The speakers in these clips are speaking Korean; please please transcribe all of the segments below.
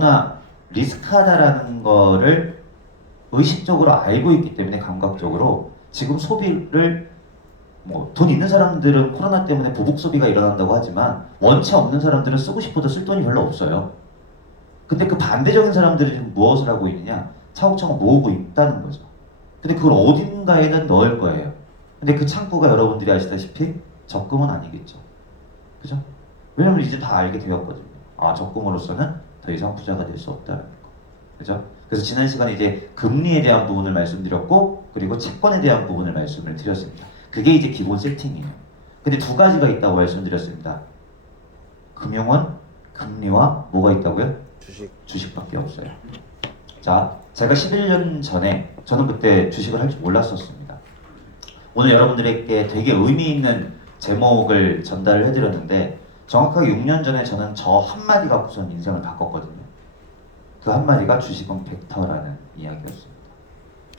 너무나 리스크하다라는 거를 의식적으로 알고 있기 때문에 감각적으로 지금 소비를 뭐 돈 있는 사람들은 코로나 때문에 보복 소비가 일어난다고 하지만 원체 없는 사람들은 쓰고 싶어도 쓸 돈이 별로 없어요. 근데 그 반대적인 사람들이 지금 무엇을 하고 있느냐? 차곡차곡 모으고 있다는 거죠. 근데 그걸 어딘가에는 넣을 거예요. 근데 그 창구가 여러분들이 아시다시피 적금은 아니겠죠. 그죠? 왜냐면 이제 다 알게 되었거든요. 아, 적금으로서는 더 이상 부자가 될 수 없다는 거. 그죠? 그래서 지난 시간에 이제 금리에 대한 부분을 말씀드렸고, 그리고 채권에 대한 부분을 말씀을 드렸습니다. 그게 이제 기본 세팅이에요. 근데 두 가지가 있다고 말씀드렸습니다. 금융은 금리와 뭐가 있다고요? 주식밖에 없어요. 자, 제가 11년 전에 저는 그때 주식을 할 줄 몰랐었습니다. 오늘 여러분들에게 되게 의미 있는 제목을 전달을 해드렸는데 정확하게 6년 전에 저는 저 한마디 갖고선 인생을 바꿨거든요. 그 한마디가 주식은 벡터라는 이야기였습니다.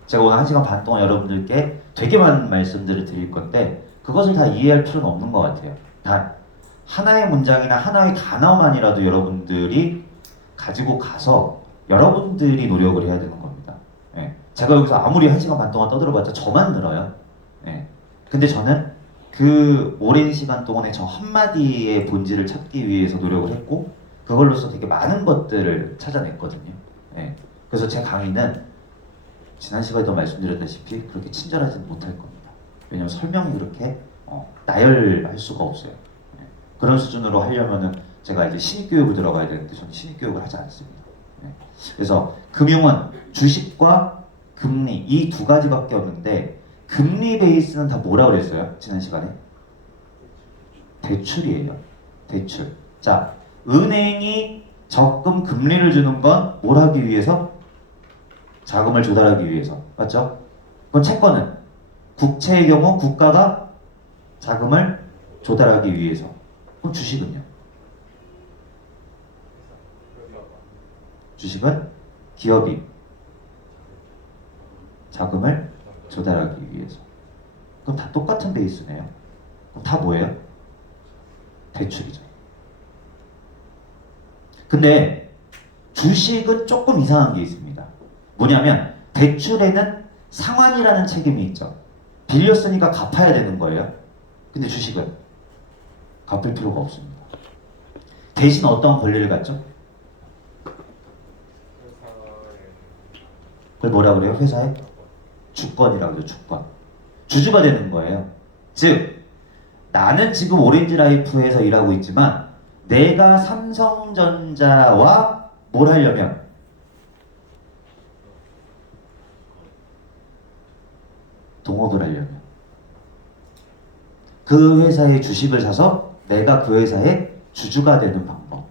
제가 오늘 1시간 반 동안 여러분들께 되게 많은 말씀들을 드릴 건데 그것을 다 이해할 필요는 없는 것 같아요. 단 하나의 문장이나 하나의 단어만이라도 여러분들이 가지고 가서 여러분들이 노력을 해야 되는 겁니다. 예. 제가 여기서 아무리 1시간 반 동안 떠들어봤자 저만 늘어요. 예. 근데 저는 그 오랜 시간 동안에 저 한마디의 본질을 찾기 위해서 노력을 했고 그걸로서 되게 많은 것들을 찾아냈거든요. 예. 그래서 제 강의는 지난 시간에도 말씀드렸다시피 그렇게 친절하지는 못할 겁니다. 왜냐면 설명이 그렇게 나열할 수가 없어요. 예. 그런 수준으로 하려면은 제가 이제 신입교육을 들어가야 되는데 저는 신입교육을 하지 않습니다. 예. 그래서 금융은 주식과 금리 이 두 가지밖에 없는데 금리 베이스는 다 뭐라 그랬어요? 지난 시간에? 대출이에요. 대출. 자, 은행이 적금 금리를 주는 건 뭘 하기 위해서? 자금을 조달하기 위해서. 맞죠? 그럼 채권은? 국채의 경우 국가가 자금을 조달하기 위해서. 그럼 주식은요? 주식은 기업이 자금을 조달하기 위해서. 그럼 다 똑같은 베이스네요. 그럼 다 뭐예요? 대출이죠. 근데 주식은 조금 이상한 게 있습니다. 뭐냐면 대출에는 상환이라는 책임이 있죠. 빌렸으니까 갚아야 되는 거예요. 근데 주식은 갚을 필요가 없습니다. 대신 어떤 권리를 갖죠? 그걸 뭐라 그래요? 회사의 주권이라고 해요. 주권. 주주가 되는 거예요. 즉 나는 지금 오렌지라이프에서 일하고 있지만 내가 삼성전자와 뭘 하려면 동업을 하려면 그 회사의 주식을 사서 내가 그 회사의 주주가 되는 방법.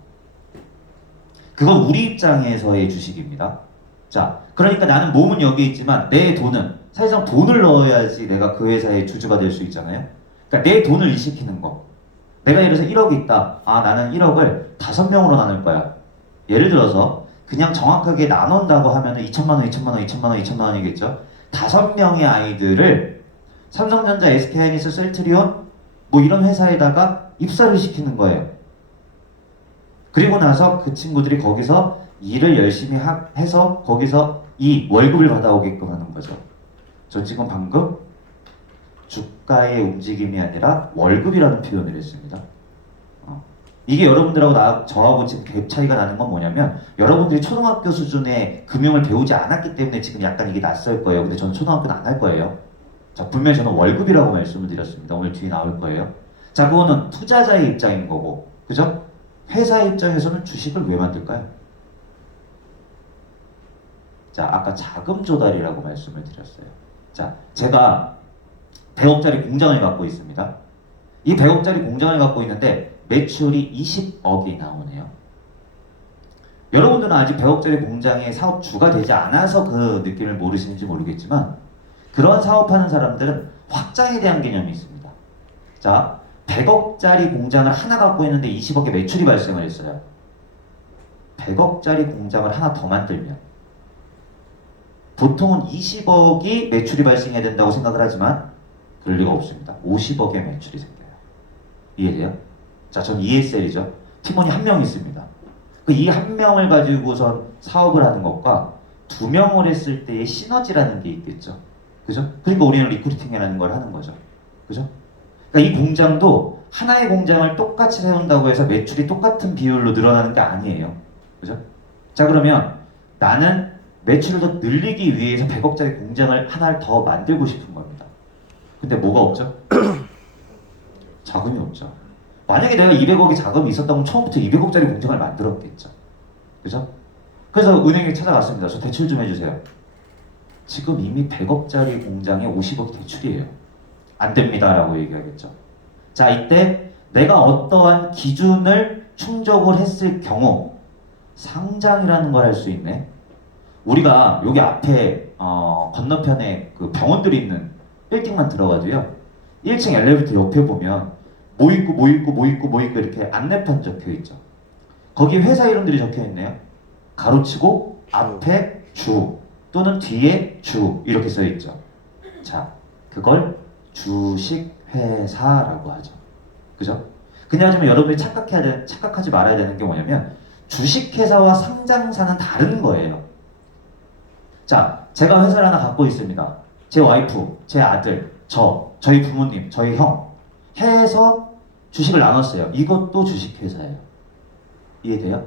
그건 우리 입장에서의 주식입니다. 자, 그러니까 나는 몸은 여기 있지만 내 돈은 사실상 돈을 넣어야지 내가 그 회사의 주주가 될 수 있잖아요. 그러니까 내 돈을 이식히는 거. 내가 예를 들어서 1억이 있다. 아, 나는 1억을 5명으로 나눌 거야. 예를 들어서 그냥 정확하게 나눈다고 하면은 2천만 원, 2천만 원, 2천만 원, 2천만 원이겠죠. 5명의 아이들을 삼성전자, SK하이닉스, 셀트리온 뭐 이런 회사에다가 입사를 시키는 거예요. 그리고 나서 그 친구들이 거기서 일을 열심히 해서 거기서 이 월급을 받아오게끔 하는 거죠. 저 지금 방금 주가의 움직임이 아니라 월급이라는 표현을 했습니다. 이게 여러분들하고 저하고 지금 갭 차이가 나는 건 뭐냐면 여러분들이 초등학교 수준의 금융을 배우지 않았기 때문에 지금 약간 이게 낯설 거예요. 근데 저는 초등학교는 안 할 거예요. 자, 분명히 저는 월급이라고 말씀을 드렸습니다. 오늘 뒤에 나올 거예요. 자, 그거는 투자자의 입장인 거고, 그죠? 회사 입장에서는 주식을 왜 만들까요? 자, 아까 자금 조달이라고 말씀을 드렸어요. 자, 제가 100억짜리 공장을 갖고 있습니다. 이 100억짜리 공장을 갖고 있는데 매출이 20억이 나오네요. 여러분들은 아직 100억짜리 공장의 사업주가 되지 않아서 그 느낌을 모르시는지 모르겠지만 그런 사업하는 사람들은 확장에 대한 개념이 있습니다. 자, 100억짜리 공장을 하나 갖고 있는데 20억의 매출이 발생을 했어요. 100억짜리 공장을 하나 더 만들면 보통은 20억이 매출이 발생해야 된다고 생각을 하지만 그럴 리가 없습니다. 50억의 매출이 생겨요. 이해돼요? 자, 전 ESL이죠. 팀원이 한 명 있습니다. 그 이 한 명을 가지고선 사업을 하는 것과 두 명을 했을 때의 시너지라는 게 있겠죠. 그죠? 그러니까 우리는 리크루팅이라는 걸 하는 거죠. 그죠? 그러니까 이 공장도 하나의 공장을 똑같이 세운다고 해서 매출이 똑같은 비율로 늘어나는 게 아니에요. 그죠? 자, 그러면 나는 매출을 더 늘리기 위해서 100억짜리 공장을 하나를 더 만들고 싶은 겁니다. 근데 뭐가 없죠? 자금이 없죠. 만약에 내가 200억의 자금이 있었다면 처음부터 200억짜리 공장을 만들었겠죠. 그죠? 그래서 은행에 찾아갔습니다. 저 대출 좀 해주세요. 지금 이미 100억짜리 공장에 50억 대출이에요. 안 됩니다 라고 얘기하겠죠. 자, 이때 내가 어떠한 기준을 충족을 했을 경우 상장이라는 걸 할 수 있네. 우리가 여기 앞에 건너편에 그 병원들이 있는 빌딩만 들어가도요, 1층 엘리베이터 옆에 보면 뭐 있고 뭐 있고 뭐 있고 뭐 있고 이렇게 안내판 적혀 있죠. 거기 회사 이름들이 적혀 있네요. 가로치고 앞에 주 또는 뒤에 주 이렇게 써 있죠. 자, 그걸 주식회사라고 하죠. 그죠? 근데 하지만 여러분이 착각하지 말아야 되는 게 뭐냐면 주식회사와 상장사는 다른 거예요. 자, 제가 회사를 하나 갖고 있습니다. 제 와이프, 제 아들, 저희 부모님, 저희 형 해서 주식을 나눴어요. 이것도 주식회사예요. 이해돼요?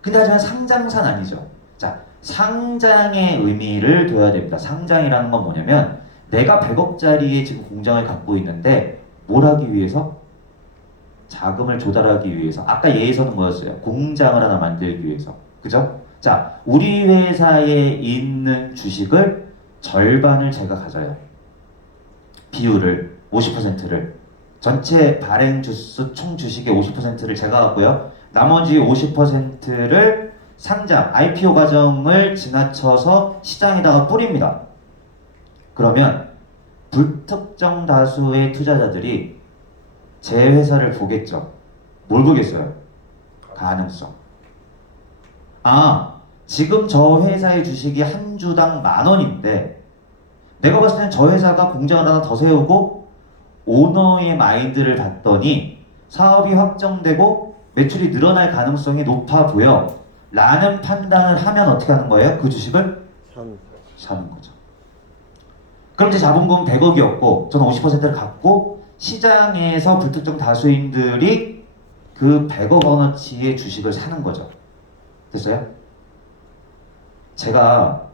근데 하지만 상장사는 아니죠. 자, 상장의 의미를 둬야 됩니다. 상장이라는 건 뭐냐면 내가 100억짜리의 지금 공장을 갖고 있는데 뭘 하기 위해서? 자금을 조달하기 위해서. 아까 예에서는 뭐였어요? 공장을 하나 만들기 위해서. 그죠? 자, 우리 회사에 있는 주식을 절반을 제가 가져요. 비율을 50%를 전체 발행 주수 총 주식의 50%를 제가 갖고요. 나머지 50%를 상장, IPO 과정을 지나쳐서 시장에다가 뿌립니다. 그러면 불특정 다수의 투자자들이 제 회사를 보겠죠. 뭘 보겠어요? 가능성. 아, 지금 저 회사의 주식이 한 주당 10,000원인데 내가 봤을 때는 저 회사가 공장을 하나 더 세우고 오너의 마인드를 봤더니 사업이 확정되고 매출이 늘어날 가능성이 높아 보여 라는 판단을 하면 어떻게 하는 거예요? 그 주식을 사는 거죠. 그럼 제 자본금은 100억이었고 저는 50%를 갖고 시장에서 불특정 다수인들이 그 100억 원어치의 주식을 사는 거죠. 됐어요? 제가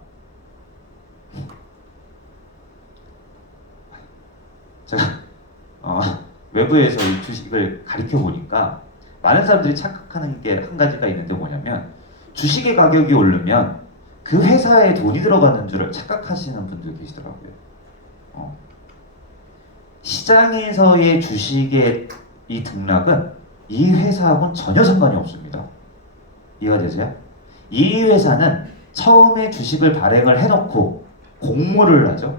외부에서 이 주식을 가르쳐 보니까 많은 사람들이 착각하는 게 한 가지가 있는데 뭐냐면 주식의 가격이 오르면 그 회사에 돈이 들어가는 줄 착각하시는 분들 계시더라고요. 시장에서의 주식의 이 등락은 이 회사하고는 전혀 상관이 없습니다. 이해가 되세요? 이 회사는 처음에 주식을 발행을 해놓고 공모를 하죠.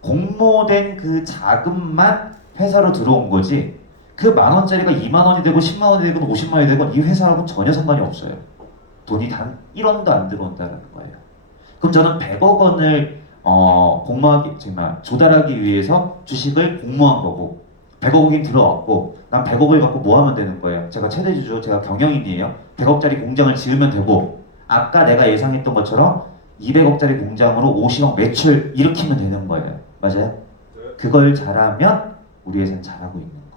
공모된 그 자금만 회사로 들어온 거지 그 10,000원짜리가 20,000원이 되고 100,000원이 되고 500,000원이 되고 이 회사하고는 전혀 상관이 없어요. 돈이 단 1원도 안 들어온다는 거예요. 그럼 저는 100억 원을 조달하기 위해서 주식을 공모한 거고 100억이 들어왔고 난 100억을 갖고 뭐 하면 되는 거예요? 제가 최대주주, 제가 경영인이에요. 100억짜리 공장을 지으면 되고 아까 내가 예상했던 것처럼 200억짜리 공장으로 50억 매출 일으키면 되는 거예요. 맞아요? 그걸 잘하면 우리 회사는 잘하고 있는 거.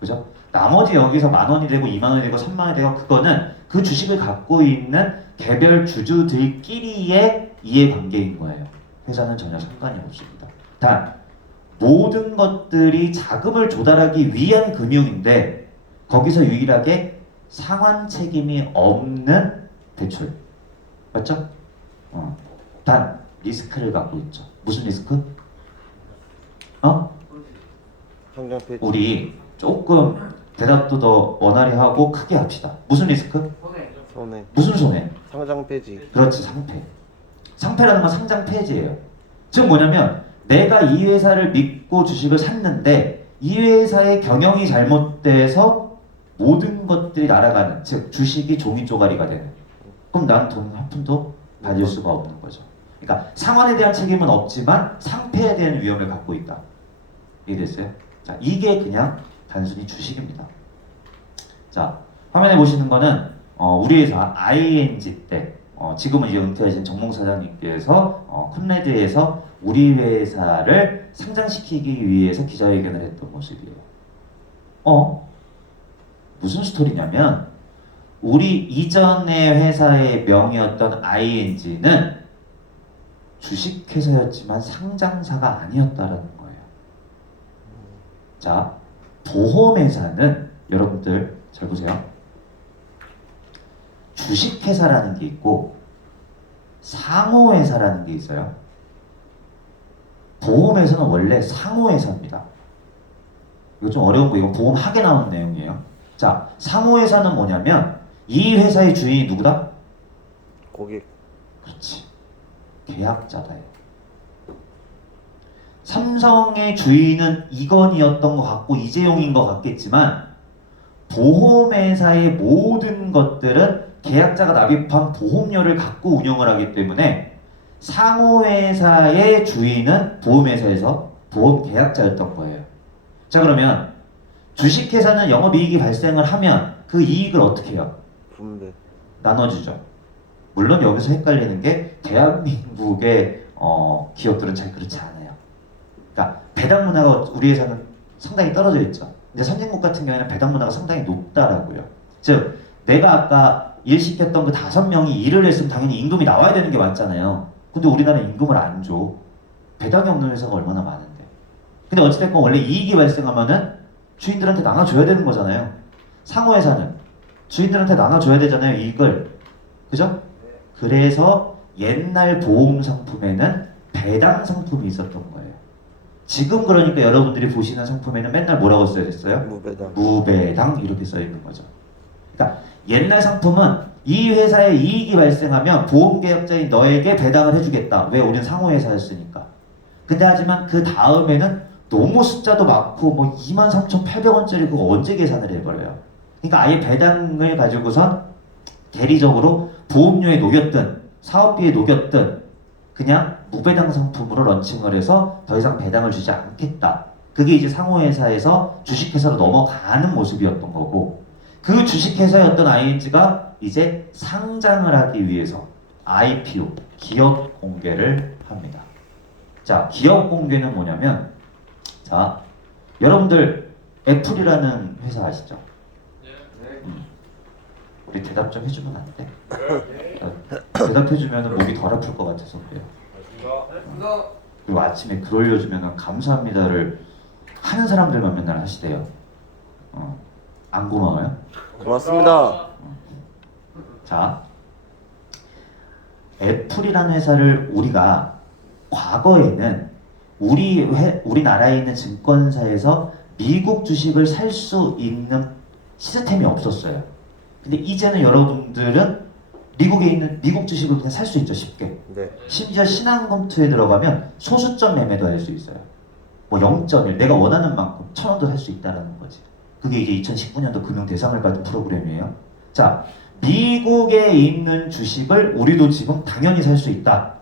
그죠? 나머지 여기서 10,000원이 되고 20,000원이 되고 30,000원이 되고 그거는 그 주식을 갖고 있는 개별 주주들끼리의 이해관계인 거예요. 회사는 전혀 상관이 없습니다. 단 모든 것들이 자금을 조달하기 위한 금융인데 거기서 유일하게 상환 책임이 없는 대출. 맞죠? 단 리스크를 갖고 있죠. 무슨 리스크? 우리 조금 대답도 더 원활히 하고 크게 합시다. 무슨 리스크? 손해. 무슨 손해? 상장 폐지. 그렇지, 상패. 상패라는 건 상장 폐지예요. 즉 뭐냐면 내가 이 회사를 믿고 주식을 샀는데 이 회사의 경영이 잘못돼서 모든 것들이 날아가는, 즉 주식이 종이 쪼가리가 되는. 그럼 난 돈 한 푼도 받을 수가 없는 거죠. 그러니까 상환에 대한 책임은 없지만 상패에 대한 위험을 갖고 있다. 이해됐어요? 자, 이게 그냥 단순히 주식입니다. 자, 화면에 보시는 거는 우리 회사 ING 때 지금은 이제 은퇴하신 정몽 사장님께서 콘레드에서 우리 회사를 상장시키기 위해서 기자회견을 했던 모습이에요. 무슨 스토리냐면 우리 이전의 회사의 명의였던 ING는 주식회사였지만 상장사가 아니었다라는 거예요. 자, 보험회사는 여러분들 잘 보세요. 주식회사라는 게 있고 상호회사라는 게 있어요. 보험회사는 원래 상호회사입니다. 이거 좀 어려운 거, 이거 보험학에 나오는 내용이에요. 자, 상호회사는 뭐냐면 이 회사의 주인이 누구다? 고객. 그렇지. 계약자다요. 삼성의 주인은 이건희였던 것 같고 이재용인 것 같겠지만 보험회사의 모든 것들은 계약자가 납입한 보험료를 갖고 운영을 하기 때문에 상호회사의 주인은 보험회사에서 보험계약자였던 거예요. 자, 그러면 주식회사는 영업이익이 발생을 하면 그 이익을 어떻게 해요? 분배. 나눠주죠. 물론 여기서 헷갈리는 게 대한민국의 기업들은 잘 그렇지 않아요. 그러니까 배당 문화가 우리 회사는 상당히 떨어져 있죠. 이제 선진국 같은 경우에는 배당 문화가 상당히 높다라고요. 즉 내가 아까 일 시켰던 그 5명이 일을 했으면 당연히 임금이 나와야 되는 게 맞잖아요. 근데 우리나라는 임금을 안 줘. 배당이 없는 회사가 얼마나 많은데. 근데 어찌됐건 원래 이익이 발생하면은 주인들한테 나눠줘야 되는 거잖아요. 상호회사는 주인들한테 나눠줘야 되잖아요, 이익을. 그죠? 그래서 옛날 보험 상품에는 배당 상품이 있었던 거예요. 지금 그러니까 여러분들이 보시는 상품에는 맨날 뭐라고 써져 있어요? 무배당. 무배당 이렇게 써 있는 거죠. 그러니까 옛날 상품은 이 회사에 이익이 발생하면 보험계약자인 너에게 배당을 해주겠다. 왜? 우리는 상호회사였으니까. 근데 하지만 그 다음에는 너무 숫자도 많고 뭐 23,800원짜리 그거 언제 계산을 해버려요. 그러니까 아예 배당을 가지고선 대리적으로 보험료에 녹였든 사업비에 녹였든 그냥 무배당 상품으로 런칭을 해서 더 이상 배당을 주지 않겠다. 그게 이제 상호회사에서 주식회사로 넘어가는 모습이었던 거고, 그 주식회사였던 ING가 이제 상장을 하기 위해서 IPO, 기업 공개를 합니다. 자, 기업 공개는 뭐냐면, 자, 여러분들 애플이라는 회사 아시죠? 우리 대답 좀 해주면 안 돼? 대답해주면 목이 덜 아플 것 같아서 그래요. 그리고 아침에 글 올려주면 감사합니다를 하는 사람들만 맨날 하시대요. 안 고마워요? 고맙습니다. 자, 애플이라는 회사를 우리가 과거에는 우리나라에 있는 증권사에서 미국 주식을 살 수 있는 시스템이 없었어요. 근데 이제는 여러분들은 미국에 있는 미국 주식을 그냥 살 수 있죠, 쉽게. 네. 심지어 신한검투에 들어가면 소수점 매매도 할 수 있어요. 뭐 0.1, 내가 원하는 만큼 1,000원도 살 수 있다는 거지. 그게 이제 2019년도 금융 대상을 받은 프로그램이에요. 자, 미국에 있는 주식을 우리도 지금 당연히 살 수 있다.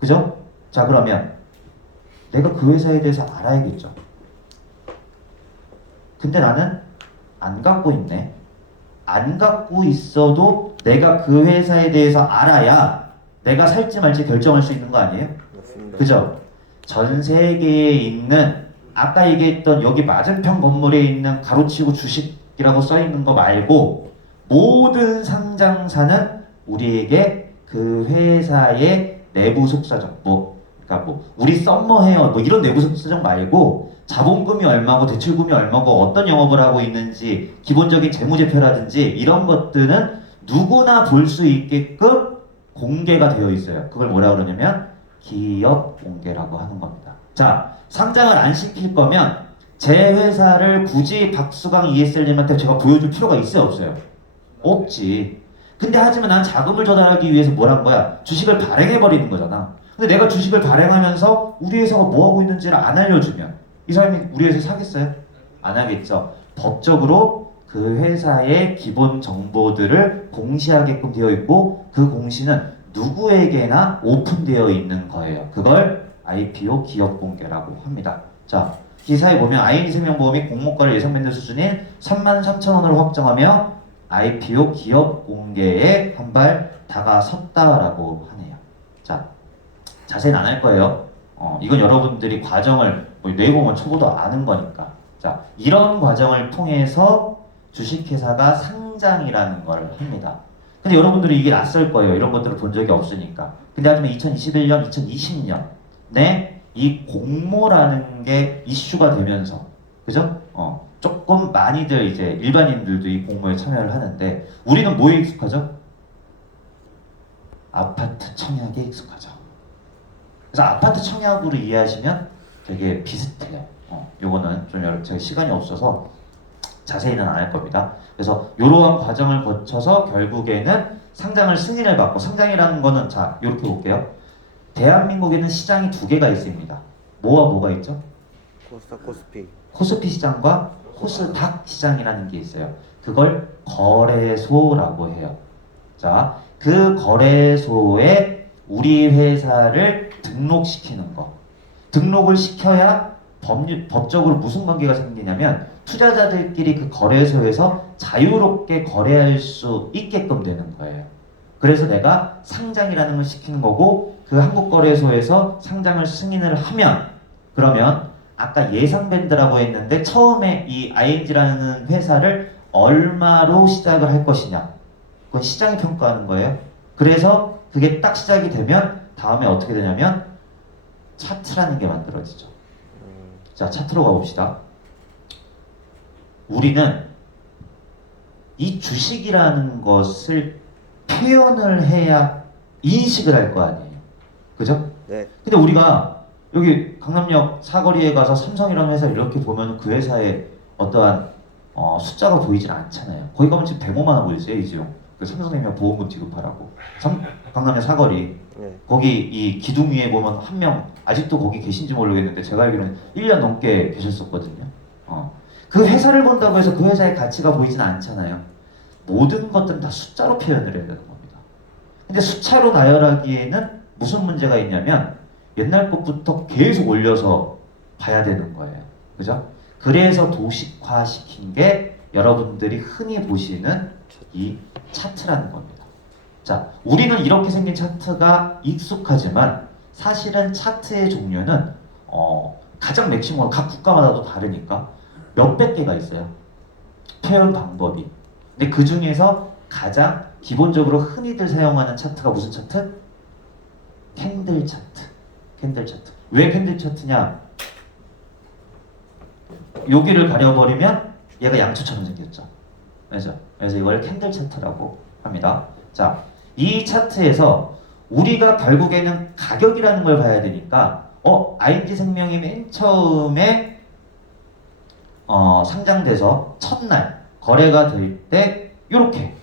그죠? 자, 그러면 내가 그 회사에 대해서 알아야겠죠. 근데 나는 안 갖고 있네. 안 갖고 있어도 내가 그 회사에 대해서 알아야 내가 살지 말지 결정할 수 있는 거 아니에요? 맞습니다. 그죠? 전 세계에 있는 아까 얘기했던 여기 맞은편 건물에 있는 가로치고 주식이라고 써 있는 거 말고 모든 상장사는 우리에게 그 회사의 내부 속사정, 그러니까 우리 썸머헤어 이런 내부 속사정 말고 자본금이 얼마고 대출금이 얼마고 어떤 영업을 하고 있는지 기본적인 재무제표라든지 이런 것들은 누구나 볼 수 있게끔 공개가 되어 있어요. 그걸 뭐라 그러냐면 기업 공개라고 하는 겁니다. 자, 상장을 안 시킬 거면 제 회사를 굳이 박수강 ESL님한테 제가 보여줄 필요가 있어요, 없어요? 없지. 근데 하지만 난 자금을 전환하기 위해서 뭘 한 거야? 주식을 발행해버리는 거잖아. 근데 내가 주식을 발행하면서 우리 회사가 뭐 하고 있는지를 안 알려주면 이 사람이 우리 회사 사겠어요? 안 하겠죠. 법적으로 그 회사의 기본 정보들을 공시하게끔 되어 있고 그 공시는 누구에게나 오픈되어 있는 거예요. 그걸 IPO 기업 공개라고 합니다. 자, 기사에 보면 ING생명보험이 공모가를 예상 매수 수준인 33,000원으로 확정하며 IPO 기업 공개에 한 발 다가섰다라고 하네요. 자, 자세히는 안 할 거예요. 이건 여러분들이 과정을 뭐 내공을 초보도 아는 거니까. 자, 이런 과정을 통해서 주식회사가 상장이라는 걸 합니다. 근데 여러분들이 이게 낯설 거예요. 이런 것들을 본 적이 없으니까. 근데 하지만 2021년, 2020년에 이 공모라는 게 이슈가 되면서, 그죠? 조금 많이들 이제 일반인들도 이 공모에 참여를 하는데 우리는 뭐에 익숙하죠? 아파트 청약에 익숙하죠. 그래서 아파트 청약으로 이해하시면 되게 비슷해요. 요거는 좀 제가 시간이 없어서 자세히는 안 할 겁니다. 그래서 이러한 과정을 거쳐서 결국에는 상장을 승인을 받고, 상장이라는 거는 자 이렇게 볼게요. 대한민국에는 시장이 두 개가 있습니다. 뭐와 뭐가 있죠? 코스타 코스피. 코스피 시장과 코스닥 시장이라는 게 있어요. 그걸 거래소라고 해요. 자, 그 거래소에 우리 회사를 등록시키는 거. 등록을 시켜야 법적으로 무슨 관계가 생기냐면 투자자들끼리 그 거래소에서 자유롭게 거래할 수 있게끔 되는 거예요. 그래서 내가 상장이라는 걸 시키는 거고, 그 한국거래소에서 상장을 승인을 하면, 그러면 아까 예상 밴드라고 했는데 처음에 이 ING라는 회사를 얼마로 시작을 할 것이냐, 그건 시장이 평가하는 거예요. 그래서 그게 딱 시작이 되면 다음에 어떻게 되냐면 차트라는 게 만들어지죠. 자, 차트로 가봅시다. 우리는 이 주식이라는 것을 표현을 해야 인식을 할 거 아니에요. 그죠? 네. 근데 우리가 여기 강남역 사거리에 가서 삼성이라는 회사 이렇게 보면 그 회사에 어떠한 숫자가 보이진 않잖아요. 거기 가면 지금 데모만 하고 있어요, 이지용. 그 삼성생명 보험금 지급하라고. 강남역 사거리. 네. 거기 이 기둥 위에 보면 한 명 아직도 거기 계신지 모르겠는데 제가 알기로는 1년 넘게 계셨었거든요. 그 회사를 본다고 해서 그 회사의 가치가 보이진 않잖아요. 모든 것들은 다 숫자로 표현을 해야 되는 겁니다. 근데 숫자로 나열하기에는 무슨 문제가 있냐면 옛날 것부터 계속 올려서 봐야 되는 거예요. 그죠? 그래서 도식화시킨 게 여러분들이 흔히 보시는 이 차트라는 겁니다. 자, 우리는 이렇게 생긴 차트가 익숙하지만 사실은 차트의 종류는 가장 맥시멈 각 국가마다도 다르니까 몇백 개가 있어요. 표현 방법이. 근데 그 중에서 가장 기본적으로 흔히들 사용하는 차트가 무슨 차트? 캔들 차트. 캔들 차트. 왜 캔들 차트냐? 여기를 가려버리면 얘가 양초처럼 생겼죠. 그래서 이걸 캔들 차트라고 합니다. 자, 이 차트에서 우리가 결국에는 가격이라는 걸 봐야 되니까 ING생명이 맨 처음에 상장돼서 첫날 거래가 될 때 이렇게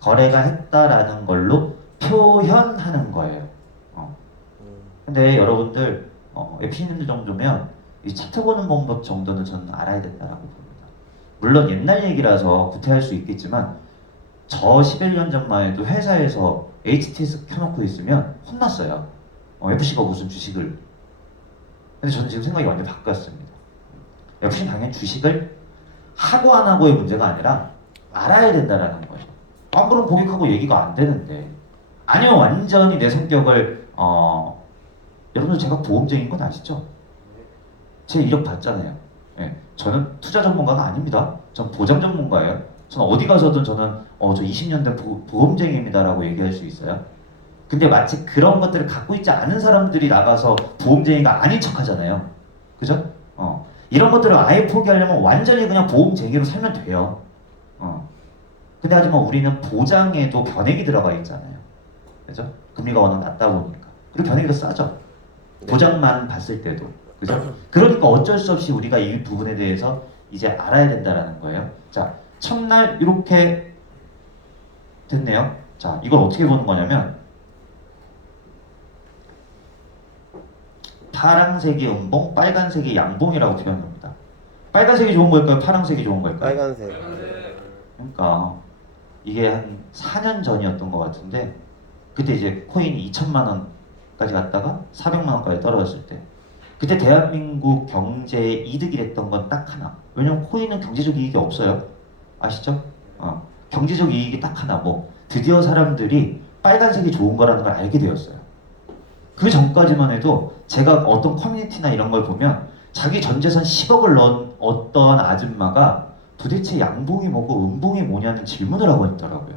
거래가 했다라는 걸로 표현하는 거예요. 근데 여러분들 FC님들 정도면 이 차트 보는 방법 정도는 저는 알아야 된다라고 봅니다. 물론 옛날 얘기라서 구태할 수 있겠지만 저 11년 전만 해도 회사에서 HTS 켜놓고 있으면 혼났어요. FC가 무슨 주식을. 근데 저는 지금 생각이 완전 바뀌었습니다. FC는 당연히 주식을 하고 안 하고의 문제가 아니라 알아야 된다라는 거예요. 안 그러면 고객하고 얘기가 안 되는데. 아니면 완전히 내 성격을 여러분들 제가 보험쟁인 건 아시죠? 제 이력 봤잖아요. 예, 저는 투자 전문가가 아닙니다. 전 보장 전문가예요. 저는 어디 가서든 저는 저 20년 된 보험쟁이입니다라고 얘기할 수 있어요. 근데 마치 그런 것들을 갖고 있지 않은 사람들이 나가서 보험쟁이가 아닌 척하잖아요. 그죠? 이런 것들을 아예 포기하려면 완전히 그냥 보험쟁이로 살면 돼요. 근데 하지만 우리는 보장에도 변액이 들어가 있잖아요. 그죠? 금리가 워낙 낮다 보니까. 그리고 변액이 더 싸죠. 보장만 봤을 때도. 그죠? 그러니까 어쩔 수 없이 우리가 이 부분에 대해서 이제 알아야 된다라는 거예요. 자, 첫날 이렇게 됐네요. 자, 이걸 어떻게 보는 거냐면 파란색이 음봉, 빨간색이 양봉이라고 표현합니다. 빨간색이 좋은 걸까요? 파란색이 좋은 걸까요? 빨간색. 그러니까 이게 한 4년 전이었던 것 같은데 그때 이제 코인이 2천만 원까지 갔다가 400만 원까지 떨어졌을 때 그때 대한민국 경제에 이득이 됐던 건 딱 하나. 왜냐면 코인은 경제적 이익이 없어요. 아시죠? 경제적 이익이 딱 하나 뭐 드디어 사람들이 빨간색이 좋은 거라는 걸 알게 되었어요. 그 전까지만 해도 제가 어떤 커뮤니티나 이런 걸 보면 자기 전 재산 10억을 넣은 어떤 아줌마가 도대체 양봉이 뭐고 음봉이 뭐냐는 질문을 하고 있더라고요.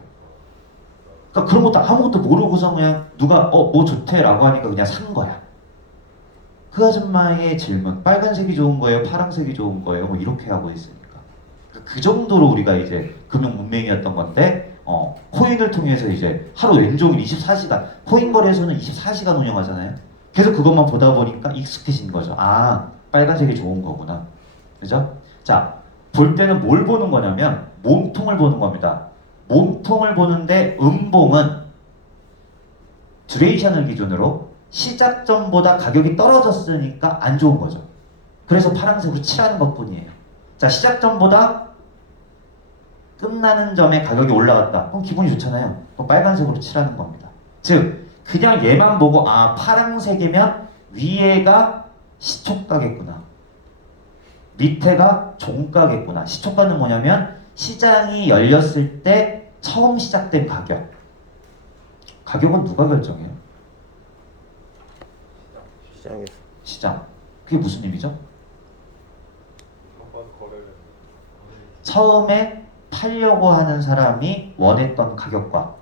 그러니까 그런 것도 아무것도 모르고서 그냥 누가 뭐 좋대 라고 하니까 그냥 산 거야. 그 아줌마의 질문, 빨간색이 좋은 거예요? 파란색이 좋은 거예요? 뭐 이렇게 하고 있으니까. 그 정도로 우리가 이제 금융 문맹이었던 건데, 코인을 통해서 이제 하루 왼종일 24시간, 코인 거래소는 24시간 운영하잖아요. 계속 그것만 보다 보니까 익숙해진 거죠. 아, 빨간색이 좋은 거구나. 그죠? 자, 볼 때는 뭘 보는 거냐면, 몸통을 보는 겁니다. 몸통을 보는데, 음봉은 듀레이션을 기준으로 시작점보다 가격이 떨어졌으니까 안 좋은 거죠. 그래서 파란색으로 칠하는 것 뿐이에요. 자, 시작점보다 끝나는 점에 가격이 올라갔다. 그럼 기분이 좋잖아요. 그럼 빨간색으로 칠하는 겁니다. 즉, 그냥 얘만 보고 아, 파란색이면 위에가 시초가겠구나. 밑에가 종가겠구나. 시초가는 뭐냐면 시장이 열렸을 때 처음 시작된 가격. 가격은 누가 결정해요? 시장에서. 시장. 그게 무슨 의미죠? 처음에 팔려고 하는 사람이 원했던 가격과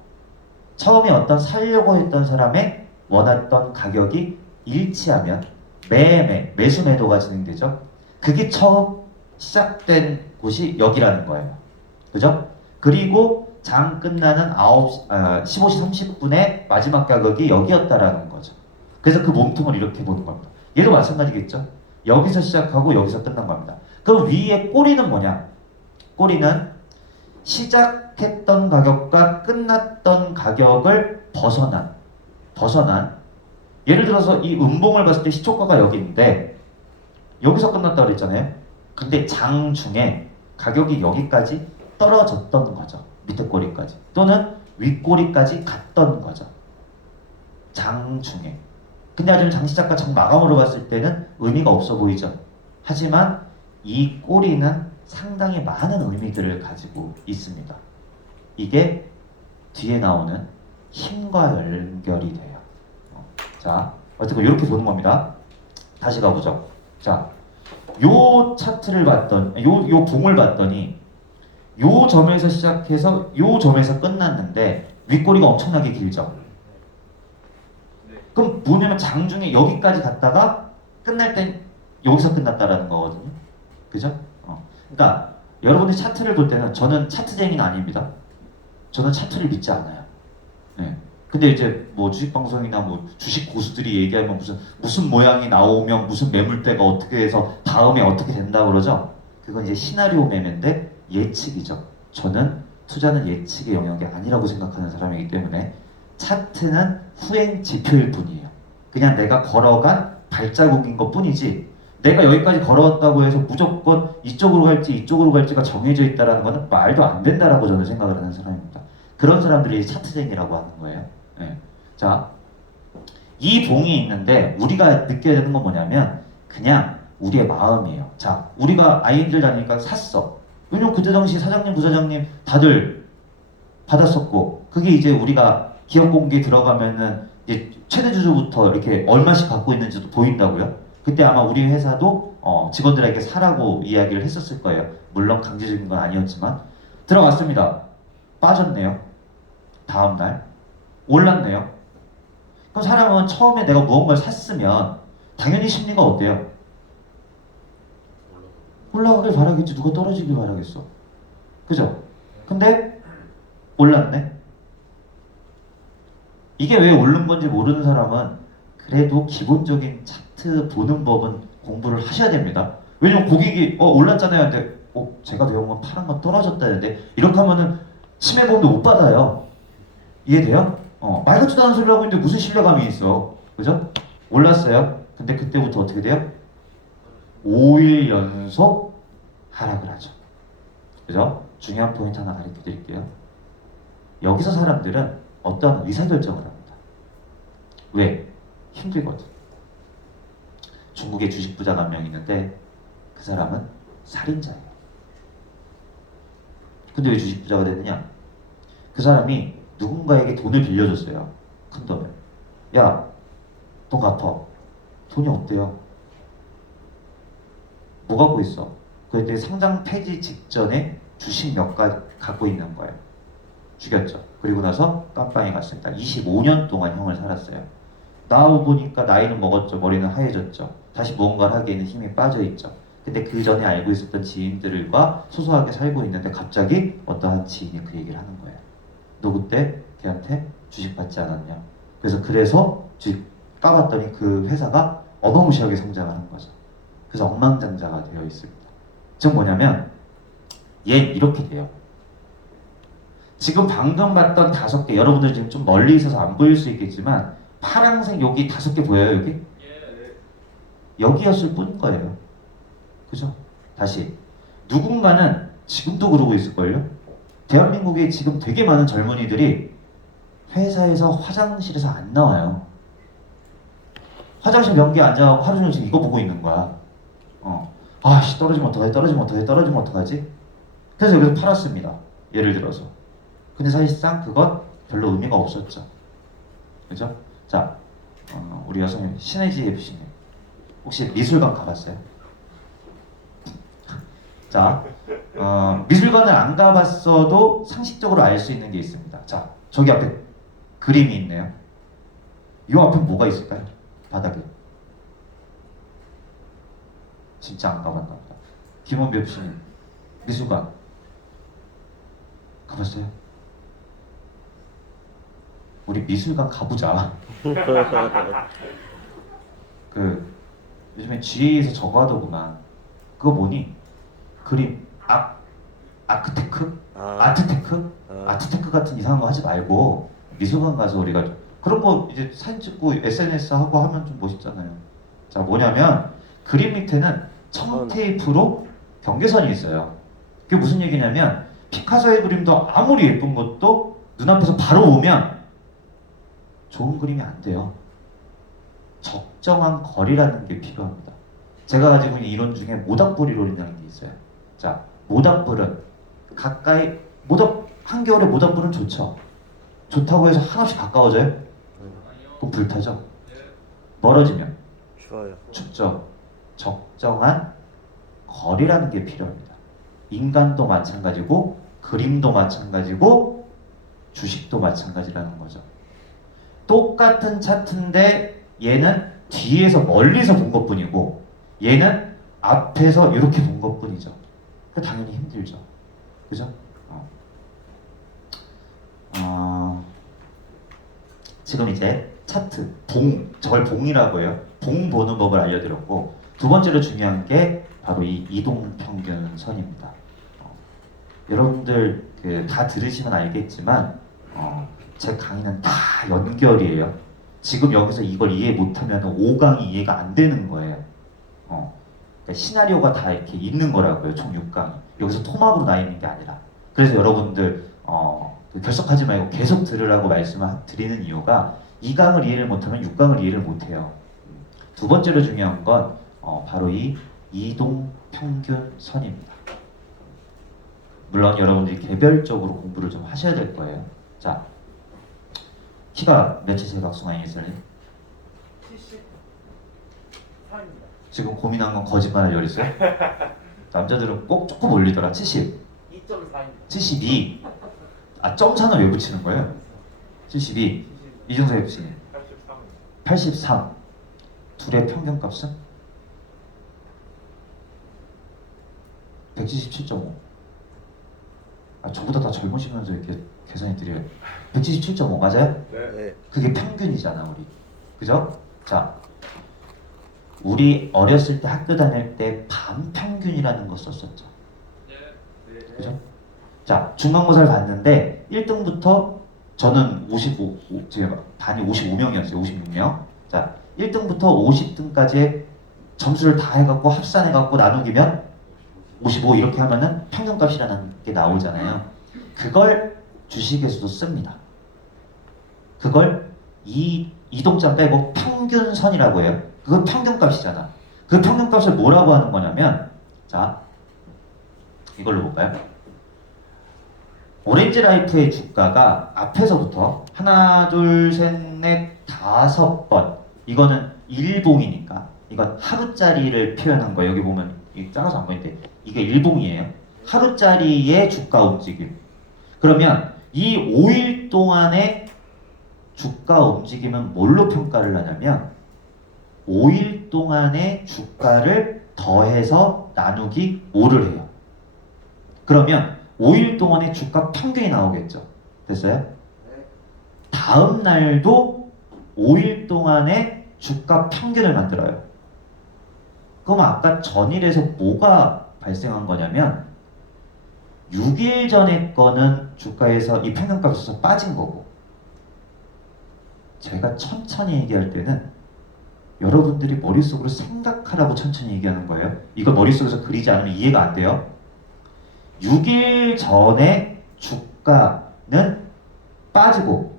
처음에 어떤 살려고 했던 사람의 원했던 가격이 일치하면 매수 매도가 진행되죠. 그게 처음 시작된 곳이 여기라는 거예요. 그죠? 그리고 장 끝나는 15시 30분에 마지막 가격이 여기였다라는 거죠. 그래서 그 몸통을 이렇게 보는 겁니다. 얘도 마찬가지겠죠. 여기서 시작하고 여기서 끝난 겁니다. 그럼 위에 꼬리는 뭐냐? 꼬리는 시작했던 가격과 끝났던 가격을 벗어난 예를 들어서 이 음봉을 봤을 때 시초가가 여기 있는데 여기서 끝났다 그랬잖아요. 근데 장 중에 가격이 여기까지 떨어졌던 거죠. 밑에 꼬리까지 또는 윗꼬리까지 갔던 거죠. 장 중에. 근데 아직 장시작과 장 마감으로 봤을 때는 의미가 없어 보이죠. 하지만 이 꼬리는 상당히 많은 의미들을 가지고 있습니다. 이게 뒤에 나오는 힘과 연결이 돼요. 자, 어쨌든 이렇게 보는 겁니다. 다시 가보죠. 자, 요 차트를 봤더니, 요 봉을 봤더니, 요 점에서 시작해서 요 점에서 끝났는데 윗꼬리가 엄청나게 길죠. 그럼 뭐냐면 장중에 여기까지 갔다가 끝날 땐 여기서 끝났다라는 거거든요. 그죠? 그러니까 여러분이 차트를 볼 때는 저는 차트쟁이는 아닙니다. 저는 차트를 믿지 않아요. 네. 근데 이제 뭐 주식 방송이나 뭐 주식 고수들이 얘기하면 무슨 모양이 나오면 무슨 매물대가 어떻게 해서 다음에 어떻게 된다 그러죠. 그건 이제 시나리오 매매인데 예측이죠. 저는 투자는 예측의 영역이 아니라고 생각하는 사람이기 때문에 차트는 후행 지표일 뿐이에요. 그냥 내가 걸어간 발자국인 것 뿐이지 내가 여기까지 걸어왔다고 해서 무조건 이쪽으로 갈지 이쪽으로 갈지가 정해져 있다는 것은 말도 안 된다라고 저는 생각을 하는 사람입니다. 그런 사람들이 차트쟁이라고 하는 거예요. 네. 자, 이 봉이 있는데 우리가 느껴야 되는 건 뭐냐면 그냥 우리의 마음이에요. 자, 우리가 ING를 다니니까 샀어. 왜냐면 그때 당시 사장님, 부사장님 다들 받았었고 그게 이제 우리가 기업 공개 들어가면은 이제 최대 주주부터 이렇게 얼마씩 갖고 있는지도 보인다고요. 그때 아마 우리 회사도 직원들에게 사라고 이야기를 했었을 거예요. 물론 강제적인 건 아니었지만 들어갔습니다. 빠졌네요. 다음날 올랐네요. 그럼 사람은 처음에 내가 무언가를 샀으면 당연히 심리가 어때요? 올라가길 바라겠지. 누가 떨어지길 바라겠어. 그죠? 근데 올랐네. 이게 왜 오른 건지 모르는 사람은 그래도 기본적인 차트 보는 법은 공부를 하셔야 됩니다. 왜냐면 고객이 올랐잖아요. 근데 제가 배운 건 파란 건 떨어졌다는데 이렇게 하면은 치매보험도 못 받아요. 이해돼요? 말 같지도 않은 소리를 하고 있는데 무슨 신뢰감이 있어. 그죠? 올랐어요. 근데 그때부터 어떻게 돼요? 5일 연속 하락을 하죠. 그죠? 중요한 포인트 하나 가르쳐 드릴게요. 여기서 사람들은 어떤 의사결정을 합니다. 왜? 힘들거든. 중국에 주식 부자가 한 명 있는데 그 사람은 살인자예요. 근데 왜 주식 부자가 됐느냐? 그 사람이 누군가에게 돈을 빌려줬어요. 큰 돈을. 야, 돈 갚아. 돈이 없대요. 뭐 갖고 있어? 그때 상장 폐지 직전에 주식 몇 가지 갖고 있는 거예요. 죽였죠. 그리고 나서 깜빵에 갔습니다. 25년 동안 형을 살았어요. 나와 보니까 나이는 먹었죠. 머리는 하얘졌죠. 다시 무언가를 하기에는 힘이 빠져있죠. 근데 그 전에 알고 있었던 지인들과 소소하게 살고 있는데 갑자기 어떠한 지인이 그 얘기를 하는 거예요. 너 그때 걔한테 주식 받지 않았냐? 그래서 주식 까봤더니 그 회사가 어마무시하게 성장하는 거죠. 그래서 억만장자가 되어 있습니다. 즉 뭐냐면 얘 이렇게 돼요. 지금 방금 봤던 5개, 여러분들 지금 좀 멀리 있어서 안 보일 수 있겠지만 파란색 여기 5개 보여요 여기? 여기였을 뿐인 거예요. 그죠? 다시 누군가는 지금도 그러고 있을걸요? 대한민국에 지금 되게 많은 젊은이들이 회사에서 화장실에서 안 나와요. 화장실 변기에 앉아서 하루 종일 지금 이거 보고 있는 거야. 아씨 떨어지면 어떡하지? 떨어지면 어떡하지? 그래서 여기서 팔았습니다. 예를 들어서. 근데 사실상 그건 별로 의미가 없었죠. 그죠? 자, 우리 여성님 신혜지 FC님 혹시 미술관 가봤어요? 자, 미술관을 안 가봤어도 상식적으로 알 수 있는 게 있습니다. 자, 저기 앞에 그림이 있네요. 이 앞에 뭐가 있을까요? 바닥에. 진짜 안 가봤나 보다. 김원배 FC님 미술관 가봤어요? 우리 미술관 가보자. 그 요즘에 GA에서 저거 하더구만. 그거 뭐니? 그림 아크테크? 아트테크? 아트테크 같은 이상한 거 하지 말고 미술관 가서 우리가 그런 거 이제 사진 찍고 SNS 하고 하면 좀 멋있잖아요. 자 뭐냐면 그림 밑에는 청 테이프로 경계선이 있어요. 그게 무슨 얘기냐면 피카소의 그림도 아무리 예쁜 것도 눈앞에서 바로 오면 좋은 그림이 안 돼요. 적정한 거리라는 게 필요합니다. 제가 가지고 있는 이론 중에 모닥불 이론이라는 게 있어요. 자, 모닥불은 가까이 한겨울에 모닥불은 좋죠. 좋다고 해서 한없이 가까워져요? 그럼 불타죠. 멀어지면 좋아요. 춥죠. 적정한 거리라는 게 필요합니다. 인간도 마찬가지고 그림도 마찬가지고 주식도 마찬가지라는 거죠. 똑같은 차트인데 얘는 뒤에서 멀리서 본 것뿐이고 얘는 앞에서 이렇게 본 것뿐이죠. 당연히 힘들죠. 그죠? 지금 이제 차트, 저걸 봉이라고 해요. 봉 보는 법을 알려드렸고 두 번째로 중요한 게 바로 이 이동평균선입니다. 여러분들 다 들으시면 알겠지만 제 강의는 다 연결이에요. 지금 여기서 이걸 이해 못하면 5강이 이해가 안 되는 거예요. 그러니까 시나리오가 다 이렇게 있는 거라고요. 총 6강. 여기서 토막으로 나 있는 게 아니라. 그래서 여러분들 결석하지 말고 계속 들으라고 말씀을 드리는 이유가 2강을 이해를 못하면 6강을 이해를 못해요. 두 번째로 중요한 건 바로 이 이동평균선입니다. 물론 여러분들이 개별적으로 공부를 좀 하셔야 될 거예요. 자, 키가 몇이세요, 박수만 예슬님? 74입니다. 지금 고민한 건 거짓말할 열 있어요? 남자들은 꼭 조금 올리더라. 70, 2.4입니다. 72. 점 4는 왜 붙이는 거예요? 72. 이중섭 FC님 83입니다. 83. 둘의 평균값은? 177.5. 저보다 다 젊으시면서 이렇게 계산이 드려요. 177.5 맞아요? 네. 그게 평균이잖아 우리. 그죠? 자, 우리 어렸을 때 학교 다닐 때 반평균이라는 거 썼었죠. 그죠? 자, 중간고사를 봤는데 1등부터 저는 55, 제가 반이 55명이었어요. 56명. 자, 1등부터 50등까지의 점수를 다 해갖고 합산해갖고 나누기면 55 이렇게 하면은 평균값이라는 게 나오잖아요. 그걸 주식에서도 씁니다. 그걸 이동점 빼고 평균선이라고 해요. 그건 평균값이잖아. 그 평균값을 뭐라고 하는 거냐면, 자, 이걸로 볼까요? 오렌지 라이프의 주가가 앞에서부터 하나, 둘, 셋, 넷, 5번. 이거는 일봉이니까 이건 하루짜리를 표현한 거예요. 여기 보면 이 작아서 안 보이는데 이게 일봉이에요. 하루짜리의 주가 움직임. 그러면 이 5일 동안의 주가 움직임은 뭘로 평가를 하냐면 5일 동안의 주가를 더해서 나누기 5를 해요. 그러면 5일 동안의 주가 평균이 나오겠죠. 됐어요? 다음 날도 5일 동안의 주가 평균을 만들어요. 그럼 아까 전일에서 뭐가 발생한 거냐면 6일 전에 거는 주가에서 이 평균값에서 빠진 거고 제가 천천히 얘기할 때는 여러분들이 머릿속으로 생각하라고 천천히 얘기하는 거예요. 이거 머릿속에서 그리지 않으면 이해가 안 돼요. 6일 전에 주가는 빠지고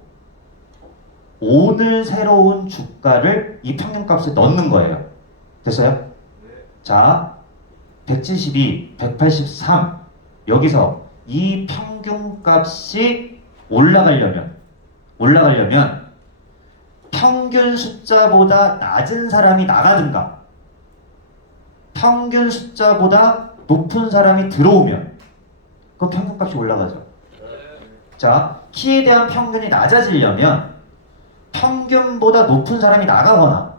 오늘 새로운 주가를 이 평균값에 넣는 거예요. 됐어요? 자, 172, 183 여기서 이 평균값이 올라가려면 평균 숫자보다 낮은 사람이 나가든가 평균 숫자보다 높은 사람이 들어오면 그럼 평균값이 올라가죠. 자, 키에 대한 평균이 낮아지려면 평균보다 높은 사람이 나가거나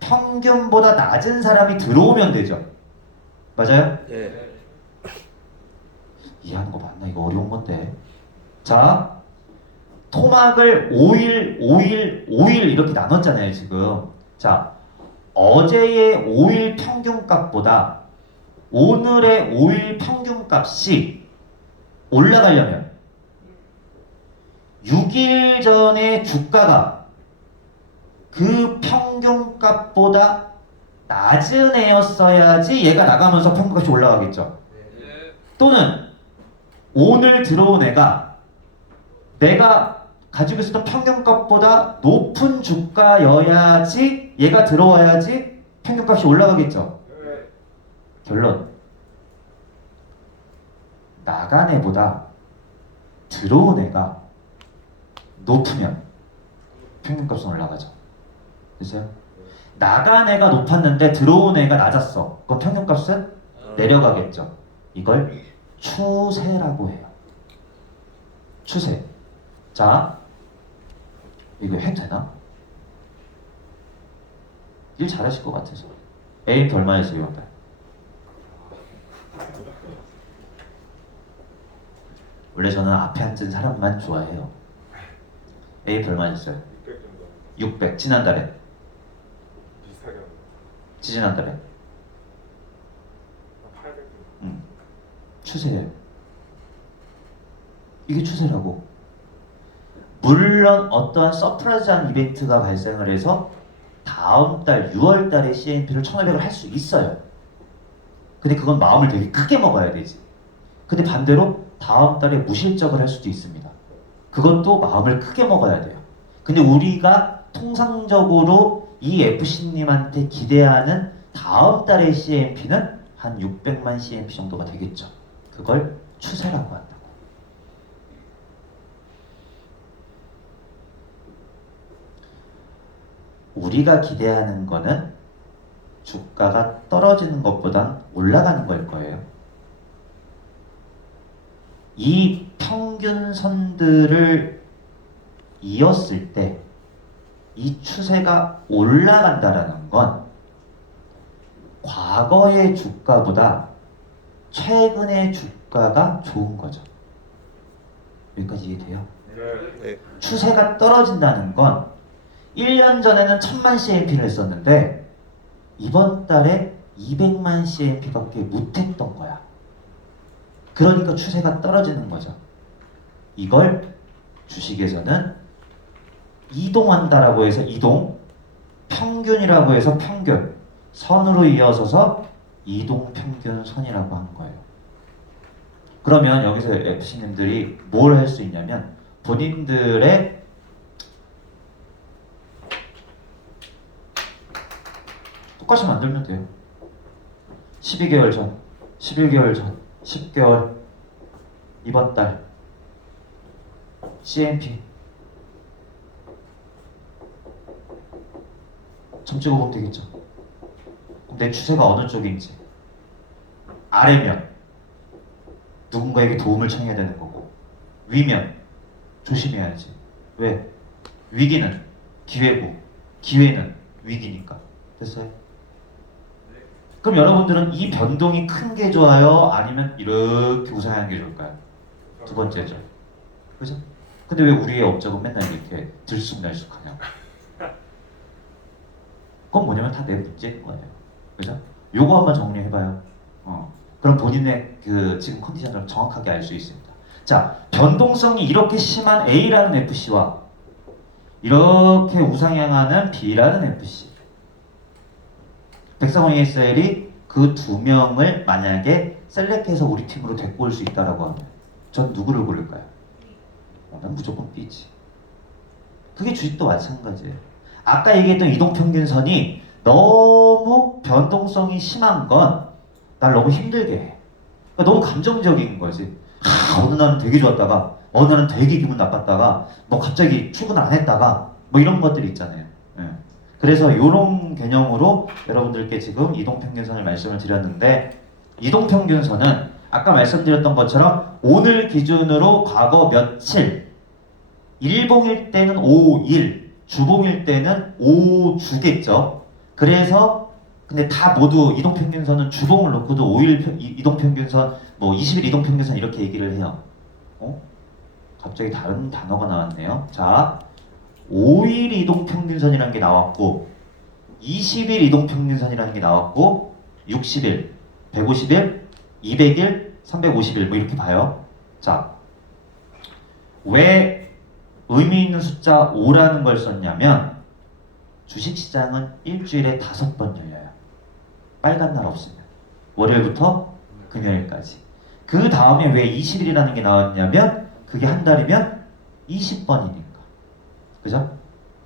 평균보다 낮은 사람이 들어오면 되죠. 맞아요? 네. 이해하는 거 맞나? 이거 어려운 건데. 자, 토막을 5일 이렇게 나눴잖아요, 지금. 자, 어제의 5일 평균값보다 오늘의 5일 평균값이 올라가려면 6일 전의 주가가 그 평균값보다 낮은 애였어야지 얘가 나가면서 평균값이 올라가겠죠. 또는 오늘 들어온 애가 내가 가지고 있었던 평균값보다 높은 주가여야지 얘가 들어와야지 평균값이 올라가겠죠. 결론 나간 애보다 들어온 애가 높으면 평균값은 올라가죠. 됐어요? 나간 애가 높았는데 들어온 애가 낮았어. 그럼 평균값은 내려가겠죠. 이걸 추세라고 해요. 추세. 자, 이거 해도 되나? 일 잘하실 것 같아서. AMP 얼마였어요, 이번 달? 원래 저는 앞에 앉은 사람만 좋아해요. AMP 얼마였어요? 600 정도 600. 지난달에? 비슷하게 합니다. 지지난달에? 800 정도. 추세예요. 이게 추세라고. 물론 어떠한 서프라이즈한 이벤트가 발생을 해서 다음 달 6월 달에 CNP를 1500을 할 수 있어요. 근데 그건 마음을 되게 크게 먹어야 되지. 근데 반대로 다음 달에 무실적을 할 수도 있습니다. 그것도 마음을 크게 먹어야 돼요. 근데 우리가 통상적으로 이 FC님한테 기대하는 다음 달의 CNP는 한 600만 CNP 정도가 되겠죠. 그걸 추세라고 한다고. 우리가 기대하는 거는 주가가 떨어지는 것보단 올라가는 걸 거예요. 이 평균선들을 이었을 때 이 추세가 올라간다라는 건 과거의 주가보다 최근의 주가가 좋은 거죠. 여기까지 이해돼요? 네. 추세가 떨어진다는 건 1년 전에는 1000만 CNP를 했었는데 이번 달에 200만 CNP밖에 못했던 거야. 그러니까 추세가 떨어지는 거죠. 이걸 주식에서는 이동한다라고 해서 이동, 평균이라고 해서 평균, 선으로 이어서서 이동평균선이라고 하는 거예요. 그러면 여기서 FC님들이 뭘 할 수 있냐면 본인들의 똑같이 만들면 돼요. 12개월 전, 11개월 전, 10개월, 이번 달 CMP. 점 찍어보면 되겠죠. 내 추세가 어느 쪽인지. 아래면 누군가에게 도움을 청해야 되는 거고, 위면 조심해야지. 왜? 위기는 기회고, 기회는 위기니까. 됐어요? 그럼 여러분들은 이 변동이 큰 게 좋아요? 아니면 이렇게 우상향한 게 좋을까요? 두 번째죠. 그죠? 근데 왜 우리의 업적은 맨날 이렇게 들쑥날쑥하냐? 그건 뭐냐면 다 내 문제인 거예요. 그죠? 요거 한번 정리해봐요. 그럼 본인의 그 지금 컨디션을 정확하게 알 수 있습니다. 자, 변동성이 이렇게 심한 A라는 FC와 이렇게 우상향하는 B라는 FC. 백상호 ESL이 그 두 명을 만약에 셀렉해서 우리 팀으로 데리고 올 수 있다라고 하면 전 누구를 고를까요? 난 무조건 B지. 그게 주식도 마찬가지예요. 아까 얘기했던 이동평균선이 너무 변동성이 심한 건 날 너무 힘들게 해. 그러니까 너무 감정적인 거지. 어느 날은 되게 좋았다가 어느 날은 되게 기분 나빴다가 뭐 갑자기 출근 안 했다가 뭐 이런 것들이 있잖아요. 예. 그래서 이런 개념으로 여러분들께 지금 이동평균선을 말씀을 드렸는데, 이동평균선은 아까 말씀드렸던 것처럼 오늘 기준으로 과거 며칠, 일봉일 때는 5일, 주봉일 때는 5주겠죠. 그래서 근데 다 모두 이동평균선은 주봉을 놓고도 5일 이동평균선, 뭐 20일 이동평균선 이렇게 얘기를 해요. 갑자기 다른 단어가 나왔네요. 자, 5일 이동평균선이라는 게 나왔고 20일 이동평균선이라는 게 나왔고 60일, 150일, 200일, 350일 뭐 이렇게 봐요. 자, 왜 의미 있는 숫자 5라는 걸 썼냐면 주식시장은 일주일에 5번 열려요. 빨간 날 없으면. 월요일부터 금요일까지. 그 다음에 왜 20일이라는 게 나왔냐면 그게 한 달이면 20번이니까. 그죠?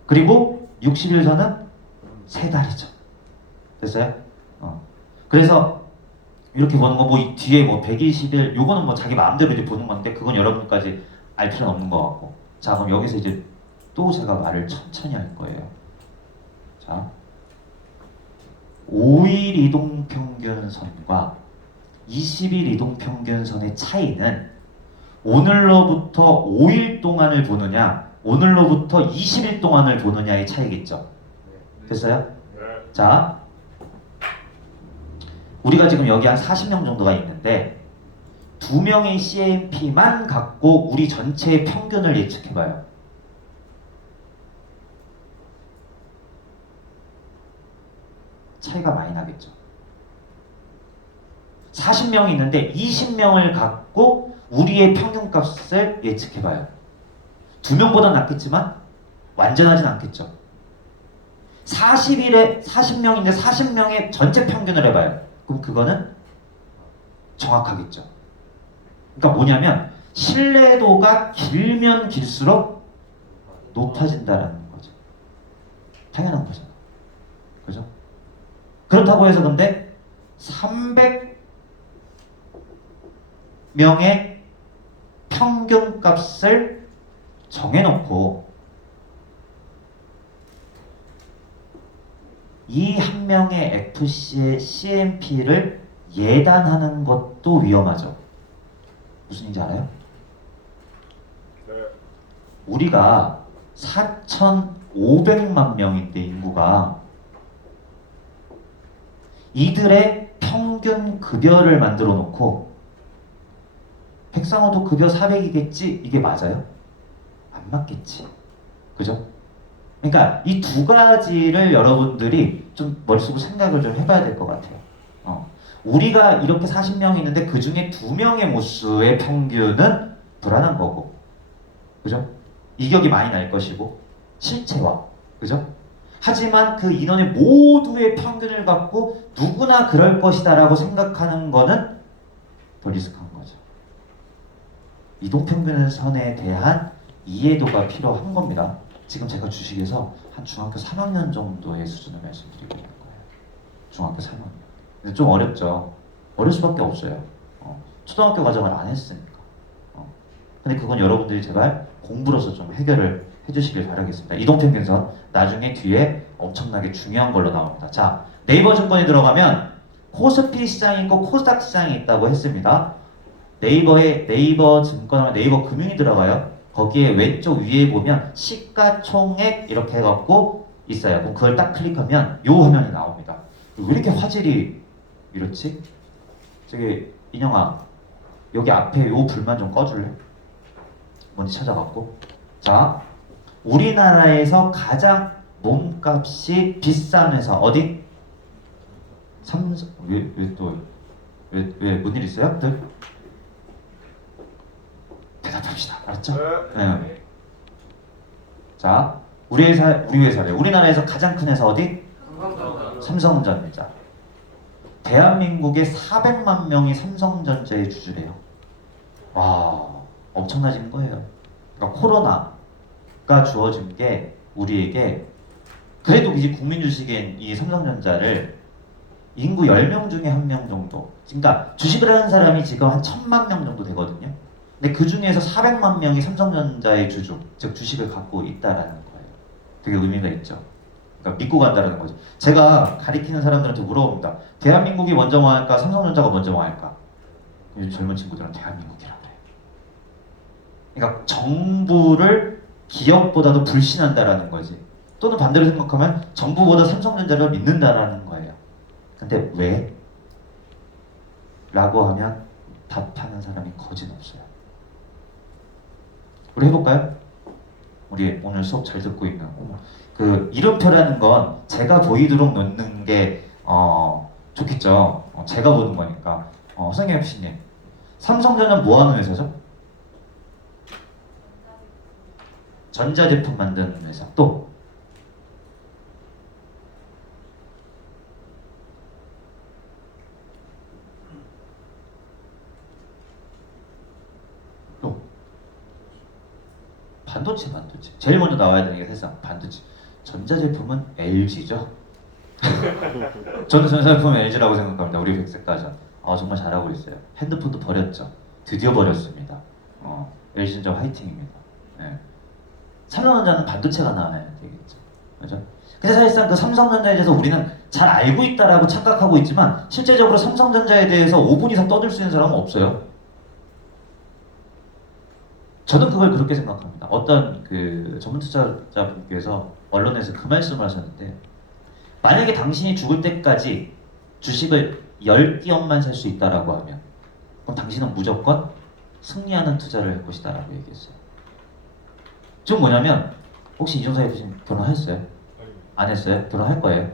그리고 60일선은 3달이죠. 됐어요? 그래서 이렇게 보는 거 뭐 뒤에 뭐 120일 요거는 뭐 자기 마음대로 이제 보는 건데 그건 여러분까지 알 필요는 없는 것 같고. 자, 그럼 여기서 이제 또 제가 말을 천천히 할 거예요. 자, 5일 이동평균선과 20일 이동평균선의 차이는 오늘로부터 5일 동안을 보느냐 오늘로부터 20일 동안을 보느냐의 차이겠죠. 됐어요? 자, 우리가 지금 여기 한 40명 정도가 있는데 2명의 CMP만 갖고 우리 전체의 평균을 예측해봐요. '차이가 많이 나겠죠. 40명이 있는데 20명을 갖고 우리의 평균값을 예측해봐요. 2명보다 낫겠지만 완전하진 않겠죠. 40명인데 40명의 전체 평균을 해봐요. 그럼 그거는 정확하겠죠. 그러니까 뭐냐면 신뢰도가 길면 길수록 높아진다라는 거죠. 당연한 거죠. 그죠? 그렇다고 해서 근데 300명의 평균값을 정해놓고 이 한 명의 FC의 CMP를 예단하는 것도 위험하죠. 무슨 얘기인지 알아요? 네. 우리가 4,500만 명인데 인구가 이들의 평균 급여를 만들어 놓고 백상호도 급여 400이겠지? 이게 맞아요? 안 맞겠지. 그죠? 그러니까 이 두 가지를 여러분들이 좀 머릿속으로 생각을 좀 해봐야 될 것 같아요. 우리가 이렇게 40명이 있는데 그 중에 2명의 모수의 평균은 불안한 거고, 그죠? 이격이 많이 날 것이고, 실체와, 그죠? 하지만 그 인원의 모두의 평균을 갖고 누구나 그럴 것이다라고 생각하는 거는 더 리스크한 거죠. 이동평균선에 대한 이해도가 필요한 겁니다. 지금 제가 주식에서 한 중학교 3학년 정도의 수준을 말씀드리고 있는 거예요. 중학교 3학년. 근데 좀 어렵죠. 어릴 수밖에 없어요. 초등학교 과정을 안 했으니까. 근데 그건 여러분들이 제발 공부로서 좀 해결을 해주시길 바라겠습니다. 이동평균선 나중에 뒤에 엄청나게 중요한 걸로 나옵니다. 자, 네이버 증권에 들어가면 코스피 시장이 있고 코스닥 시장이 있다고 했습니다. 네이버에 네이버 증권하면 네이버 금융이 들어가요. 거기에 왼쪽 위에 보면 시가총액 이렇게 해갖고 있어요. 그럼 그걸 딱 클릭하면 요 화면이 나옵니다. 왜 이렇게 화질이 이렇지? 저기 인영아 여기 앞에 요 불만 좀 꺼줄래? 뭔지 찾아갖고. 자, 우리나라에서 가장 몸값이 비싼 회사 어디? 삼성 왜뭔 일 있어요? 대답합시다. 알았죠? 네. 자, 우리 회사래. 우리나라에서 가장 큰 회사 어디? 삼성전자. 대한민국의 400만 명이 삼성전자의 주주래요. 와, 엄청나진 거예요. 그러니까 코로나가 주어진 게 우리에게 그래도 이제 국민 주식인 이 삼성전자를 인구 10명 중에 1명 정도. 그러니까 주식을 하는 사람이 지금 한 1000만 명 정도 되거든요. 근데 그 중에서 400만 명이 삼성전자의 주주, 즉 주식을 갖고 있다라는 거예요. 되게 의미가 있죠. 그러니까 믿고 간다는 거죠. 제가 가리키는 사람들한테 물어봅니다. 대한민국이 먼저 망할까? 삼성전자가 먼저 망할까? 요즘 젊은 친구들은 대한민국이라고 그래요. 그러니까 정부를 기업보다도 불신한다라는 거지. 또는 반대로 생각하면 정부보다 삼성전자를 믿는다라는 거예요. 근데 왜? 라고 하면 답하는 사람이 거짓없어요. 우리 해볼까요? 우리 오늘 수업 잘 듣고 있는 그 이름표라는 건 제가 보이도록 놓는 게 좋겠죠. 제가 보는 거니까. 선생님 FC님, 삼성전자는 뭐 하는 회사죠? 전자제품 만드는 회사. 또 반도체. 제일 먼저 나와야 되는 게 세상 반도체. 전자제품은 LG죠. 저는 전자제품은 LG라고 생각합니다. 우리 백색가전. 정말 잘하고 있어요. 핸드폰도 버렸죠. 드디어 버렸습니다. LG 진짜 화이팅입니다. 네. 삼성전자는 반도체가 나와야 되겠죠. 그죠? 근데 사실상 그 삼성전자에 대해서 우리는 잘 알고 있다라고 착각하고 있지만 실제적으로 삼성전자에 대해서 5분 이상 떠들 수 있는 사람은 없어요. 저는 그걸 그렇게 생각합니다. 어떤 그 전문 투자자분께서 언론에서 그 말씀을 하셨는데, 만약에 당신이 죽을 때까지 주식을 10기업만 살 수 있다라고 하면 그럼 당신은 무조건 승리하는 투자를 할 것이다 라고 얘기했어요. 지금 뭐냐면 혹시 이종사 FC님 결혼하셨어요? 안 했어요? 결혼할 거예요?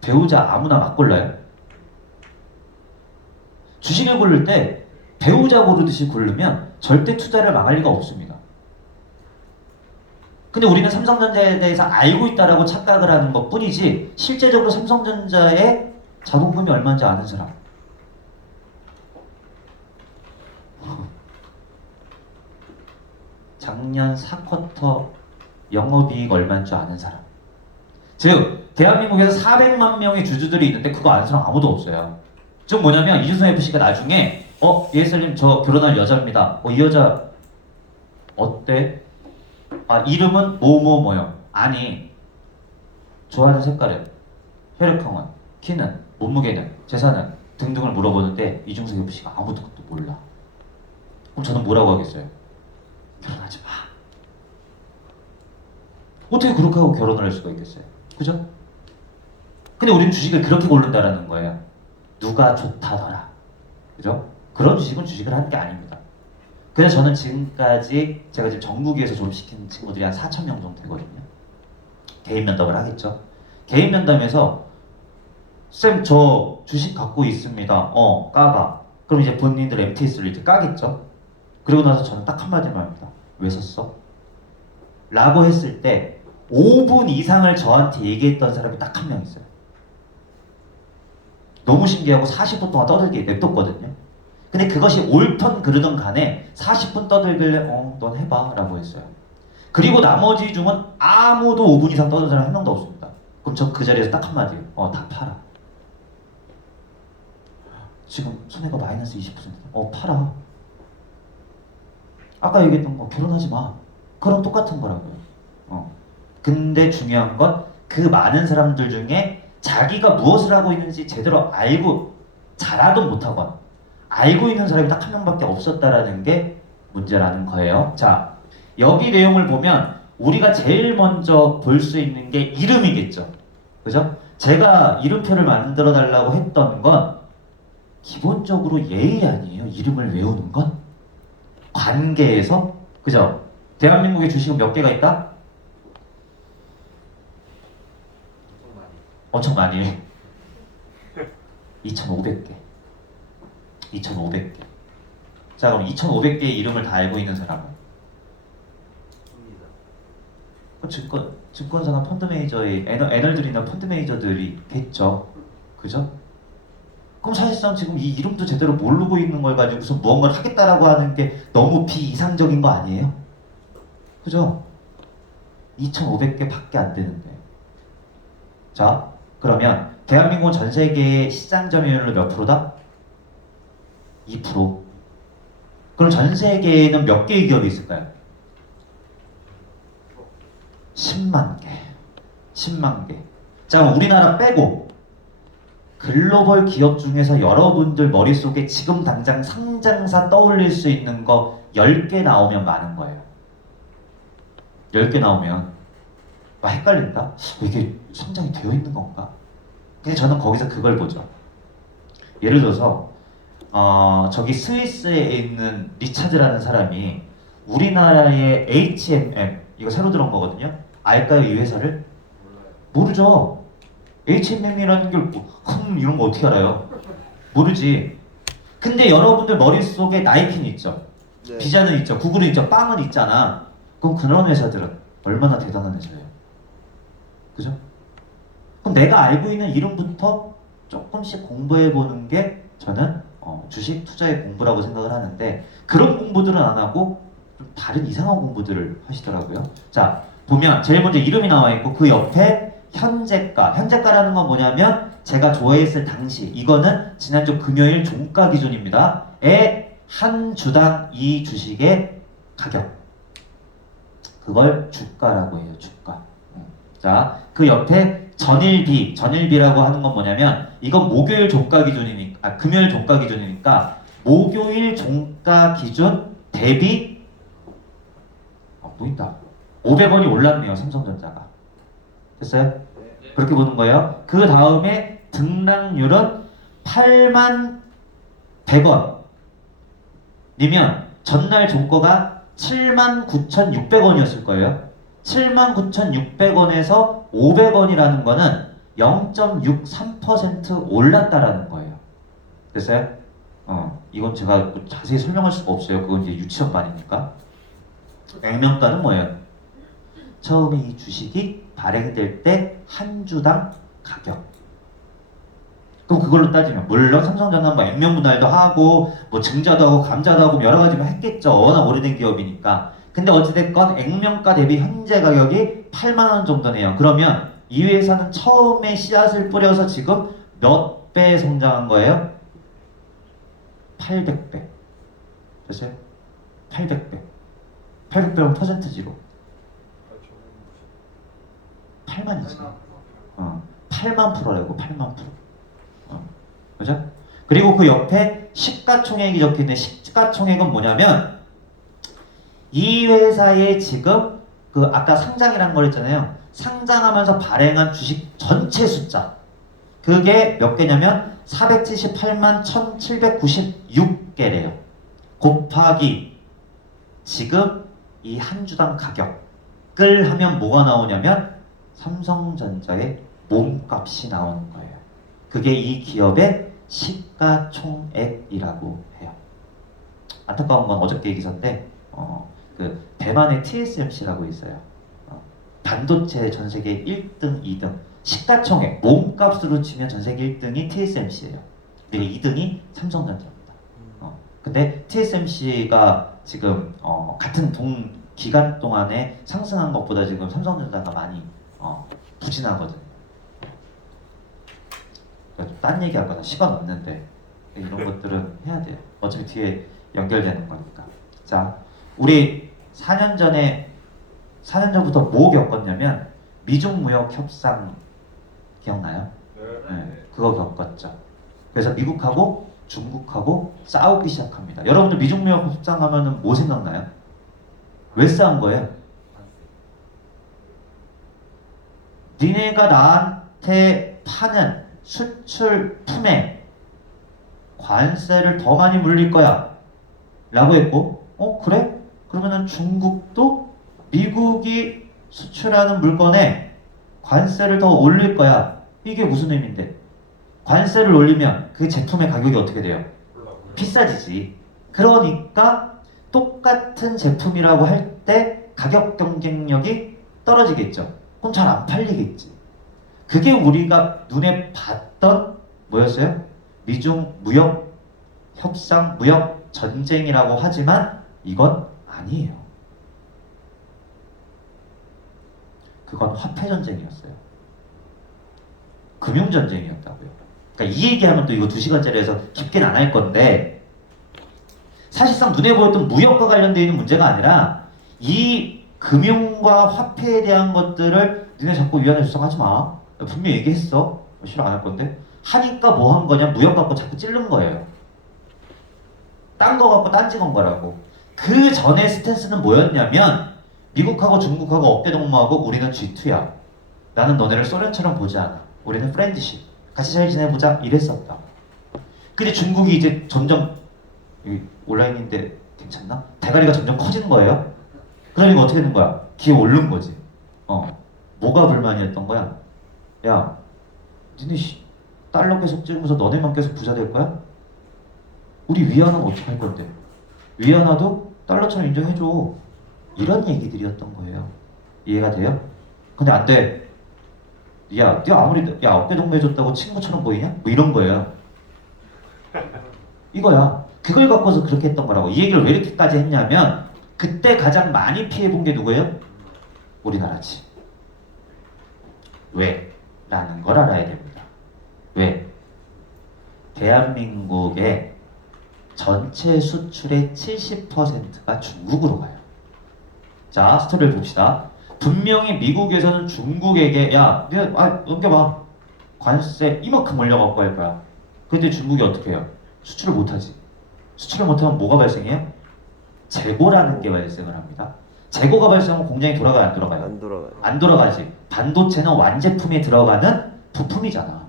배우자 아무나 막 골라요? 주식을 고를 때 배우자 고르듯이 고르면 절대 투자를 망할 리가 없습니다. 근데 우리는 삼성전자에 대해서 알고 있다라고 착각을 하는 것 뿐이지 실제적으로 삼성전자의 자본금이 얼마인지 아는 사람. 작년 4쿼터 영업이익 얼마인 줄 아는 사람. 즉 대한민국에서 400만 명의 주주들이 있는데 그거 아는 사람 아무도 없어요. 즉 뭐냐면 이준성 FC가 나중에 예슬님 저 결혼할 여자입니다. 이 여자 어때? 이름은 뭐뭐뭐요. 아니 좋아하는 색깔은, 혈액형은, 키는, 몸무게는, 재산은 등등을 물어보는데 이중석 FC가 아무것도 몰라. 그럼 저는 뭐라고 하겠어요? 결혼하지 마. 어떻게 그렇게 하고 결혼을 할 수가 있겠어요? 그죠? 근데 우리는 주식을 그렇게 고른다라는 거예요. 누가 좋다더라. 그죠? 그런 주식은 주식을 하는 게 아닙니다. 그래서 저는 지금까지 제가 지금 정부기에서 졸업시킨 친구들이 한 4,000명 정도 되거든요. 개인 면담을 하겠죠. 개인 면담에서 쌤 저 주식 갖고 있습니다. 까봐. 그럼 이제 본인들 MTS를 이렇게 까겠죠. 그리고 나서 저는 딱 한마디만 합니다. 왜 샀어? 라고 했을 때 5분 이상을 저한테 얘기했던 사람이 딱 한 명 있어요. 너무 신기하고 40분 동안 떠들게 냅뒀거든요. 근데 그것이 옳던 그르던 간에 40분 떠들길래 넌 해봐 라고 했어요. 그리고 나머지 중은 아무도 5분 이상 떠든 사람 한 명도 없습니다. 그럼 저 그 자리에서 딱 한마디 다 팔아. 지금 손해가 마이너스 20%. 팔아. 아까 얘기했던 거 결혼하지 마. 그럼 똑같은 거라고요. 근데 중요한 건 그 많은 사람들 중에 자기가 무엇을 하고 있는지 제대로 알고 잘하든 못하건 알고 있는 사람이 딱 한 명밖에 없었다라는 게 문제라는 거예요. 자, 여기 내용을 보면 우리가 제일 먼저 볼 수 있는 게 이름이겠죠. 그죠? 제가 이름표를 만들어 달라고 했던 건 기본적으로 예의 아니에요. 이름을 외우는 건 관계에서, 그죠? 대한민국에 주식은 몇 개가 있다? 엄청 많이 해. 2,500개. 2,500개. 자, 그럼 2,500개의 이름을 다 알고 있는 사람은? 증권사나 펀드 매니저의 애널들이나 펀드 매니저들이겠죠. 그죠? 그럼 사실상 지금 이 이름도 제대로 모르고 있는 걸 가지고서 무언가를 하겠다라고 하는 게 너무 비이상적인 거 아니에요? 그죠? 2,500개 밖에 안 되는데. 자, 그러면 대한민국 전 세계의 시장 점유율은 몇 프로다? 2%. 그럼 전 세계에는 몇 개의 기업이 있을까요? 10만 개. 10만 개. 자, 그럼 우리나라 빼고 글로벌 기업 중에서 여러분들 머릿속에 지금 당장 상장사 떠올릴 수 있는 거 10개 나오면 많은 거예요. 10개 나오면 헷갈린다? 이게 상장이 되어 있는 건가? 근데 저는 거기서 그걸 보죠. 예를 들어서 저기 스위스에 있는 리차드라는 사람이 우리나라의 H&M 이거 새로 들어온 거거든요. 알까요, 이 회사를? 모르죠. H&M이라는 게 이런 거 어떻게 알아요? 모르지. 근데 여러분들 머릿속에 나이키는 있죠. 네. 비자는 있죠. 구글은 있죠. 빵은 있잖아. 그럼 그런 회사들은 얼마나 대단한 회사예요? 그죠? 그럼 내가 알고 있는 이름부터 조금씩 공부해 보는 게 저는 주식 투자의 공부라고 생각을 하는데, 그런 공부들은 안 하고 좀 다른 이상한 공부들을 하시더라고요. 자, 보면 제일 먼저 이름이 나와 있고 그 옆에 현재가. 현재가라는 건 뭐냐면 제가 조회했을 당시, 이거는 지난주 금요일 종가 기준입니다. 에 한 주당 이 주식의 가격. 그걸 주가라고 해요. 주가. 자, 그 옆에 전일비. 전일비라고 하는 건 뭐냐면 이건 목요일 종가 기준이니까, 금요일 종가 기준이니까 목요일 종가 기준 대비 보인다. 500원이 올랐네요. 삼성전자가. 됐어요? 그렇게 보는 거예요. 그 다음에 등락률은 8만 100원 이면 전날 종가가 79,600원이었을 거예요. 79,600원에서 500원이라는 거는 0.63% 올랐다라는 거예요. 됐어요? 이건 제가 자세히 설명할 수가 없어요. 그건 이제 유치원 말이니까. 액면가는 뭐예요? 처음에 이 주식이 발행될 때 한 주당 가격. 그럼 그걸로 따지면 물론 삼성전자는 뭐 액면분할도 하고 뭐 증자도 하고 감자도 하고 여러 가지 했겠죠. 워낙 오래된 기업이니까. 근데 어찌됐건 액면가 대비 현재 가격이 8만 원 정도네요. 그러면 이 회사는 처음에 씨앗을 뿌려서 지금 몇 배 성장한 거예요? 800배. 됐어요? 800배. 800배면 퍼센트지로 8만이지. 8만 프로라고. 8만 프로. 그죠? 그리고 그 옆에 시가총액이 적혀있는 시가총액은 뭐냐면 이 회사의 지금 그 아까 상장이라는 걸 했잖아요. 상장하면서 발행한 주식 전체 숫자, 그게 몇 개냐면 478만 1796개래요. 곱하기 지금 이 한 주당 가격을 하면 뭐가 나오냐면 삼성전자의 몸값이 나오는 거예요. 그게 이 기업의 시가총액이라고 해요. 안타까운 건 어저께 기사인데 그 대만의 TSMC라고 있어요. 반도체 전 세계 1등, 2등 시가총액 몸값으로 치면 전 세계 1등이 TSMC예요. 그리고 2등이 삼성전자입니다. 근데 TSMC가 지금 같은 기간 동안에 상승한 것보다 지금 삼성전자가 많이 부진하거든요. 딴 얘기하거나 시간 없는데 이런 것들은 해야 돼요. 어차피 뒤에 연결되는 거니까. 자, 우리 4년 전부터 뭐 겪었냐면 미중 무역 협상 기억나요? 네, 그거 겪었죠. 그래서 미국하고 중국하고 싸우기 시작합니다. 여러분들 미중 무역 협상하면은 뭐 생각나요? 왜 싸운 거예요? 니네가 나한테 파는 수출품에 관세를 더 많이 물릴 거야 라고 했고, 그래? 그러면은 중국도 미국이 수출하는 물건에 관세를 더 올릴 거야. 이게 무슨 의미인데? 관세를 올리면 그 제품의 가격이 어떻게 돼요? 비싸지지. 그러니까 똑같은 제품이라고 할 때 가격 경쟁력이 떨어지겠죠. 그럼 잘 안 팔리겠지. 그게 우리가 눈에 봤던 뭐였어요? 미중 무역 협상, 무역 전쟁이라고 하지만 이건 아니에요. 그건 화폐 전쟁이었어요. 금융 전쟁이었다고요. 그러니까 이 얘기하면 또 이거 2시간짜리에서 깊게는 안 할 건데 사실상 눈에 보였던 무역과 관련되어 있는 문제가 아니라 이 금융과 화폐에 대한 것들을 니네 자꾸 위안화 조성하지 마. 분명히 얘기했어. 싫어 안 할 건데. 하니까 뭐 한 거냐? 무역 갖고 자꾸 찌른 거예요. 딴 거 갖고 딴짓한 거라고. 그 전에 스탠스는 뭐였냐면 미국하고 중국하고 어깨 동무하고 우리는 G2야. 나는 너네를 소련처럼 보지 않아. 우리는 프렌드십. 같이 잘 지내보자. 이랬었다. 근데 중국이 이제 점점 여기 온라인인데 괜찮나? 대가리가 점점 커지는 거예요. 그러니까 어떻게 되는 거야? 기어 오른 거지. 뭐가 불만이었던 거야? 야, 니네 달러 계속 찍으면서 너네만 계속 부자 될 거야? 우리 위안화는 어떻게 할 건데? 위안화도 달러처럼 인정해줘. 이런 얘기들이었던 거예요. 이해가 돼요? 근데 안 돼. 야, 네가 아무리 어깨 동무해줬다고 친구처럼 보이냐? 뭐 이런 거예요. 이거야. 그걸 갖고서 그렇게 했던 거라고. 이 얘기를 왜 이렇게까지 했냐면 그때 가장 많이 피해본 게 누구예요? 우리나라지. 왜? 라는 걸 알아야 됩니다. 왜? 대한민국의 전체 수출의 70%가 중국으로 가요. 자, 스토리를 봅시다. 분명히 미국에서는 중국에게 야, 네가 넘겨봐. 관세 이만큼 올려갖고 할 거야. 근데 중국이 어떻게 해요? 수출을 못하지. 수출을 못하면 뭐가 발생해요? 재고라는 게 발생을 합니다. 재고가 발생하면 공장이 돌아가요, 안 돌아가요? 안 돌아가요. 안 돌아가지. 반도체는 완제품에 들어가는 부품이잖아.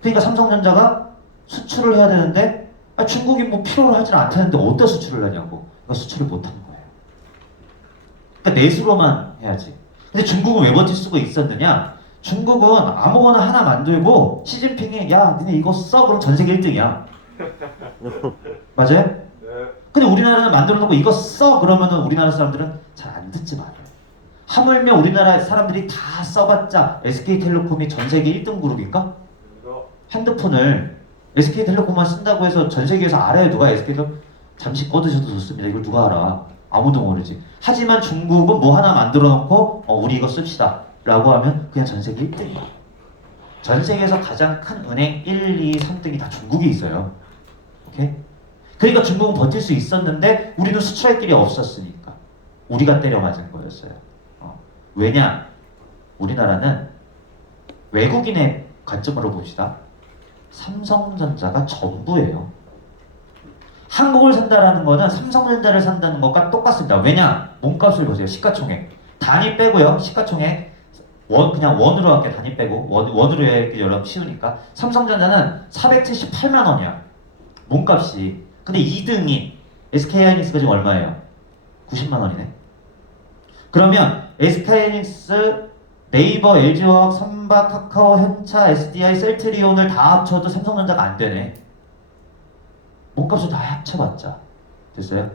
그러니까 삼성전자가 수출을 해야 되는데 중국이 뭐 필요로 하질 않다는데 어디다 수출을 하냐고. 그러니까 수출을 못하는 거예요. 그러니까 내수로만 해야지. 근데 중국은 왜 버틸 수가 있었느냐? 중국은 아무거나 하나 만들고 시진핑이 야 니네 이거 써 그럼 전 세계 1등이야. 맞아요? 근데 우리나라는 만들어 놓고 이거 써 그러면은 우리나라 사람들은 잘 안 듣지 말아요. 하물며 우리나라 사람들이 다 써봤자 SK텔레콤이 전 세계 1등 그룹일까? 핸드폰을 SK텔레콤만 쓴다고 해서 전 세계에서 알아요. 누가 SK텔레콤? 잠시 꺼두셔도 좋습니다. 이걸 누가 알아? 아무도 모르지. 하지만 중국은 뭐 하나 만들어 놓고 우리 이거 씁시다 라고 하면 그냥 전 세계 1등이야. 전 세계에서 가장 큰 은행 1, 2, 3등이 다 중국에 있어요. 오케이? 그러니까 중국은 버틸 수 있었는데 우리는 수출할 길이 없었으니까 우리가 때려 맞은 거였어요. 왜냐? 우리나라는 외국인의 관점으로 봅시다. 삼성전자가 전부예요. 한국을 산다라는 거는 삼성전자를 산다는 것과 똑같습니다. 왜냐? 몸값을 보세요. 시가총액. 단위 빼고요. 시가총액 그냥 원으로 할게요. 단위 빼고 원으로 해야 여러분 쉬우니까 삼성전자는 478만 원이야. 몸값이. 근데 2등이 SK하이닉스가 지금 얼마예요? 90만 원이네. 그러면 SK하이닉스, 네이버, LG화학, 삼박, 카카오, 현차, SDI, 셀트리온을 다 합쳐도 삼성전자가 안 되네. 몸값을 다 합쳐봤자 됐어요?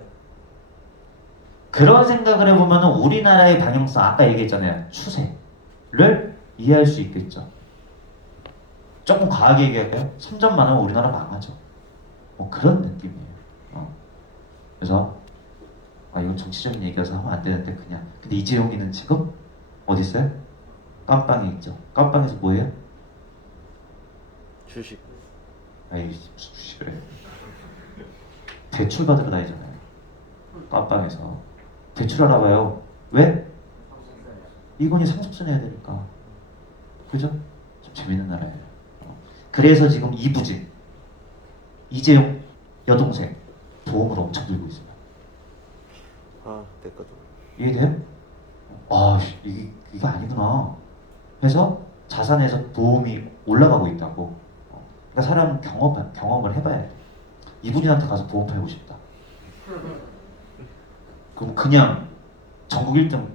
그런 생각을 해보면 우리나라의 방향성 아까 얘기했잖아요. 추세를 이해할 수 있겠죠. 조금 과하게 얘기할까요? 3점만 하면 우리나라 망하죠. 뭐 그런 느낌이에요. 그래서 이건 정치적인 얘기라서 하면 안 되는데 그냥. 근데 이재용이는 지금 어디 있어요? 깜빵에 있죠. 깜빵에서 뭐해요? 주식. 에이 무슨 주식을 해. 대출 받으러 다니잖아요. 깜빵에서. 대출 알아봐요. 왜? 이건이 상속세 내야 되니까. 그죠? 좀 재밌는 나라예요. 그래서 지금 이부진, 이재용 여동생 보험을 엄청 들고 있어요. 아, 됐거든. 이해돼요? 아, 이게 아니구나. 해서 자산에서 보험이 올라가고 있다고. 그러니까 사람 경험을 해봐야 돼. 이분한테 가서 보험 팔고 싶다. 그럼 그냥 전국 1등.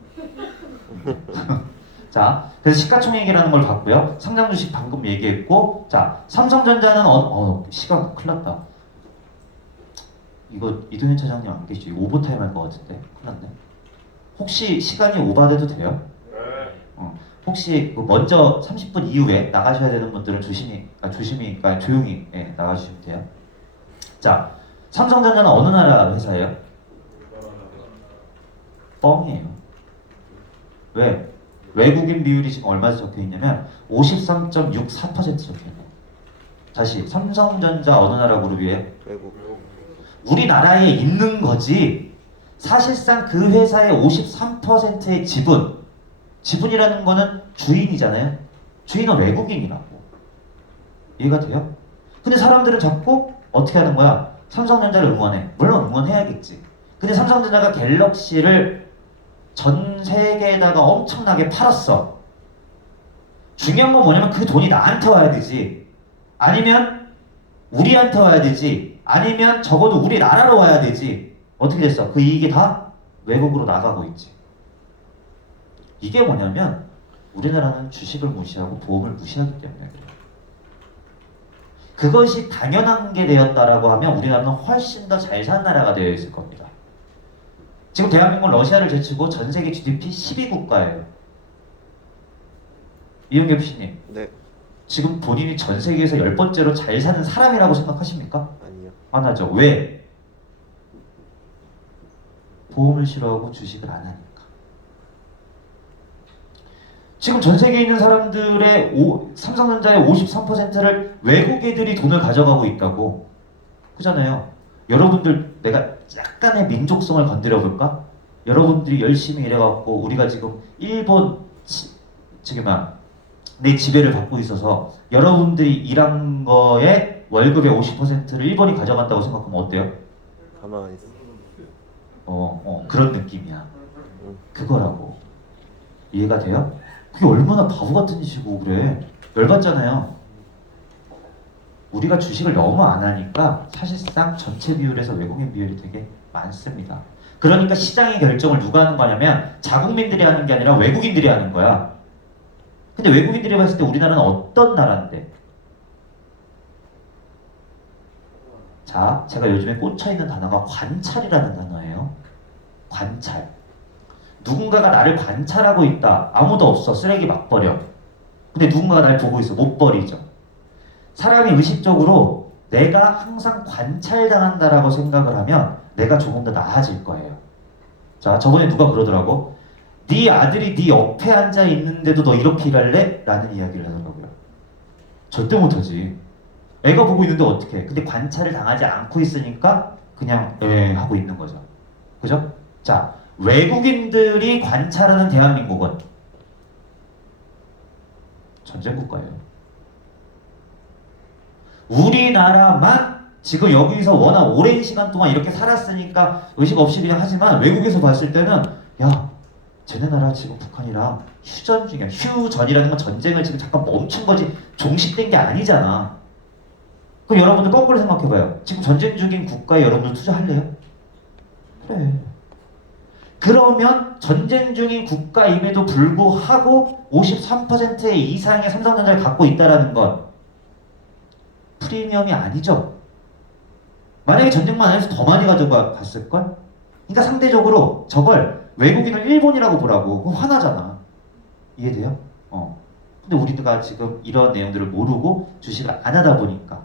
자, 그래서 시가총액이라는 걸 봤고요. 상장 주식 방금 얘기했고, 자, 삼성전자는 시간 큰일 났다. 이거 이동현 차장님 안 계시죠? 이거 오버타임 할 것 같은데 큰일 났네. 혹시 시간이 오버돼도 돼요? 혹시 그 먼저 30분 이후에 나가셔야 되는 분들은 그러니까 조용히 나가주시면 돼요. 자, 삼성전자는 어느 나라 회사예요? 뻥이에요. 왜? 외국인 비율이 지금 얼마 적혀 있냐면 53.64% 적혀 있네요. 다시 삼성전자 어느 나라 그룹이에요? 외국. 우리나라에 있는 거지. 사실상 그 회사의 53%의 지분이라는 거는 주인이잖아요. 주인은 외국인이라고. 이해가 돼요? 근데 사람들은 자꾸 어떻게 하는 거야? 삼성전자를 응원해. 물론 응원해야겠지. 근데 삼성전자가 갤럭시를 전 세계에다가 엄청나게 팔았어. 중요한 건 뭐냐면 그 돈이 나한테 와야 되지. 아니면 우리한테 와야 되지. 아니면 적어도 우리나라로 와야 되지. 어떻게 됐어? 그 이익이 다 외국으로 나가고 있지. 이게 뭐냐면 우리나라는 주식을 무시하고 보험을 무시하기 때문에 그래요. 그것이 당연한 게 되었다라고 하면 우리나라는 훨씬 더 잘 사는 나라가 되어 있을 겁니다. 지금 대한민국은 러시아를 제치고 전 세계 GDP 10위 국가예요. 이영겸 씨님, 네. 지금 본인이 전 세계에서 10번째로 잘 사는 사람이라고 생각하십니까? 아니요. 안 하죠. 왜? 보험을 싫어하고 주식을 안 하니까. 지금 전 세계에 있는 사람들의 삼성전자의 53%를 외국 애들이 돈을 가져가고 있다고. 그잖아요. 여러분들 내가 약간의 민족성을 건드려 볼까? 여러분들이 열심히 일해갖고 우리가 지금 일본 내 지배를 받고 있어서 여러분들이 일한 거에 월급의 50%를 일본이 가져간다고 생각하면 어때요? 가만히 있어. 그런 느낌이야. 그거라고. 이해가 돼요? 그게 얼마나 바보 같은 짓이고 그래. 열받잖아요. 우리가 주식을 너무 안 하니까 사실상 전체 비율에서 외국인 비율이 되게 많습니다. 그러니까 시장의 결정을 누가 하는 거냐면 자국민들이 하는 게 아니라 외국인들이 하는 거야. 근데 외국인들이 봤을 때 우리나라는 어떤 나라인데? 자, 제가 요즘에 꽂혀있는 단어가 관찰이라는 단어예요. 관찰. 누군가가 나를 관찰하고 있다. 아무도 없어. 쓰레기 막 버려. 근데 누군가가 날 보고 있어. 못 버리죠. 사람이 의식적으로 내가 항상 관찰당한다라고 생각을 하면 내가 조금 더 나아질 거예요. 자, 저번에 누가 그러더라고. 네 아들이 네 옆에 앉아 있는데도 너 이렇게 일할래? 라는 이야기를 하더라고요. 절대 못하지. 애가 보고 있는데 어떻게 해? 근데 관찰을 당하지 않고 있으니까 그냥 하고 있는 거죠. 그죠? 자, 외국인들이 관찰하는 대한민국은 전쟁 국가예요. 우리나라만 지금 여기서 워낙 오랜 시간 동안 이렇게 살았으니까 의식 없이 그냥 하지만 외국에서 봤을 때는 야, 쟤네 나라 지금 북한이랑 휴전 중이야. 휴전이라는 건 전쟁을 지금 잠깐 멈춘 거지 종식된 게 아니잖아. 그럼 여러분들 거꾸로 생각해봐요. 지금 전쟁 중인 국가에 여러분들 투자할래요? 그래. 그러면 전쟁 중인 국가임에도 불구하고 53%의 이상의 삼성전자를 갖고 있다는 건 프리미엄이 아니죠. 만약에 전쟁만 안 해서 더 많이 가져갔을걸? 그러니까 상대적으로 저걸 외국인을 일본이라고 보라고. 그럼 화나잖아. 이해돼요? 근데 우리가 지금 이런 내용들을 모르고 주식을 안 하다 보니까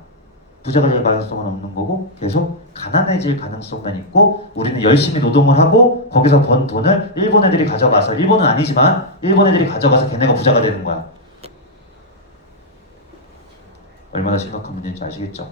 부자가 될 가능성은 없는 거고 계속 가난해질 가능성만 있고 우리는 열심히 노동을 하고 거기서 번 돈을 일본 애들이 가져가서 일본은 아니지만 일본 애들이 가져가서 걔네가 부자가 되는 거야. 얼마나 심각한 문제인지 아시겠죠?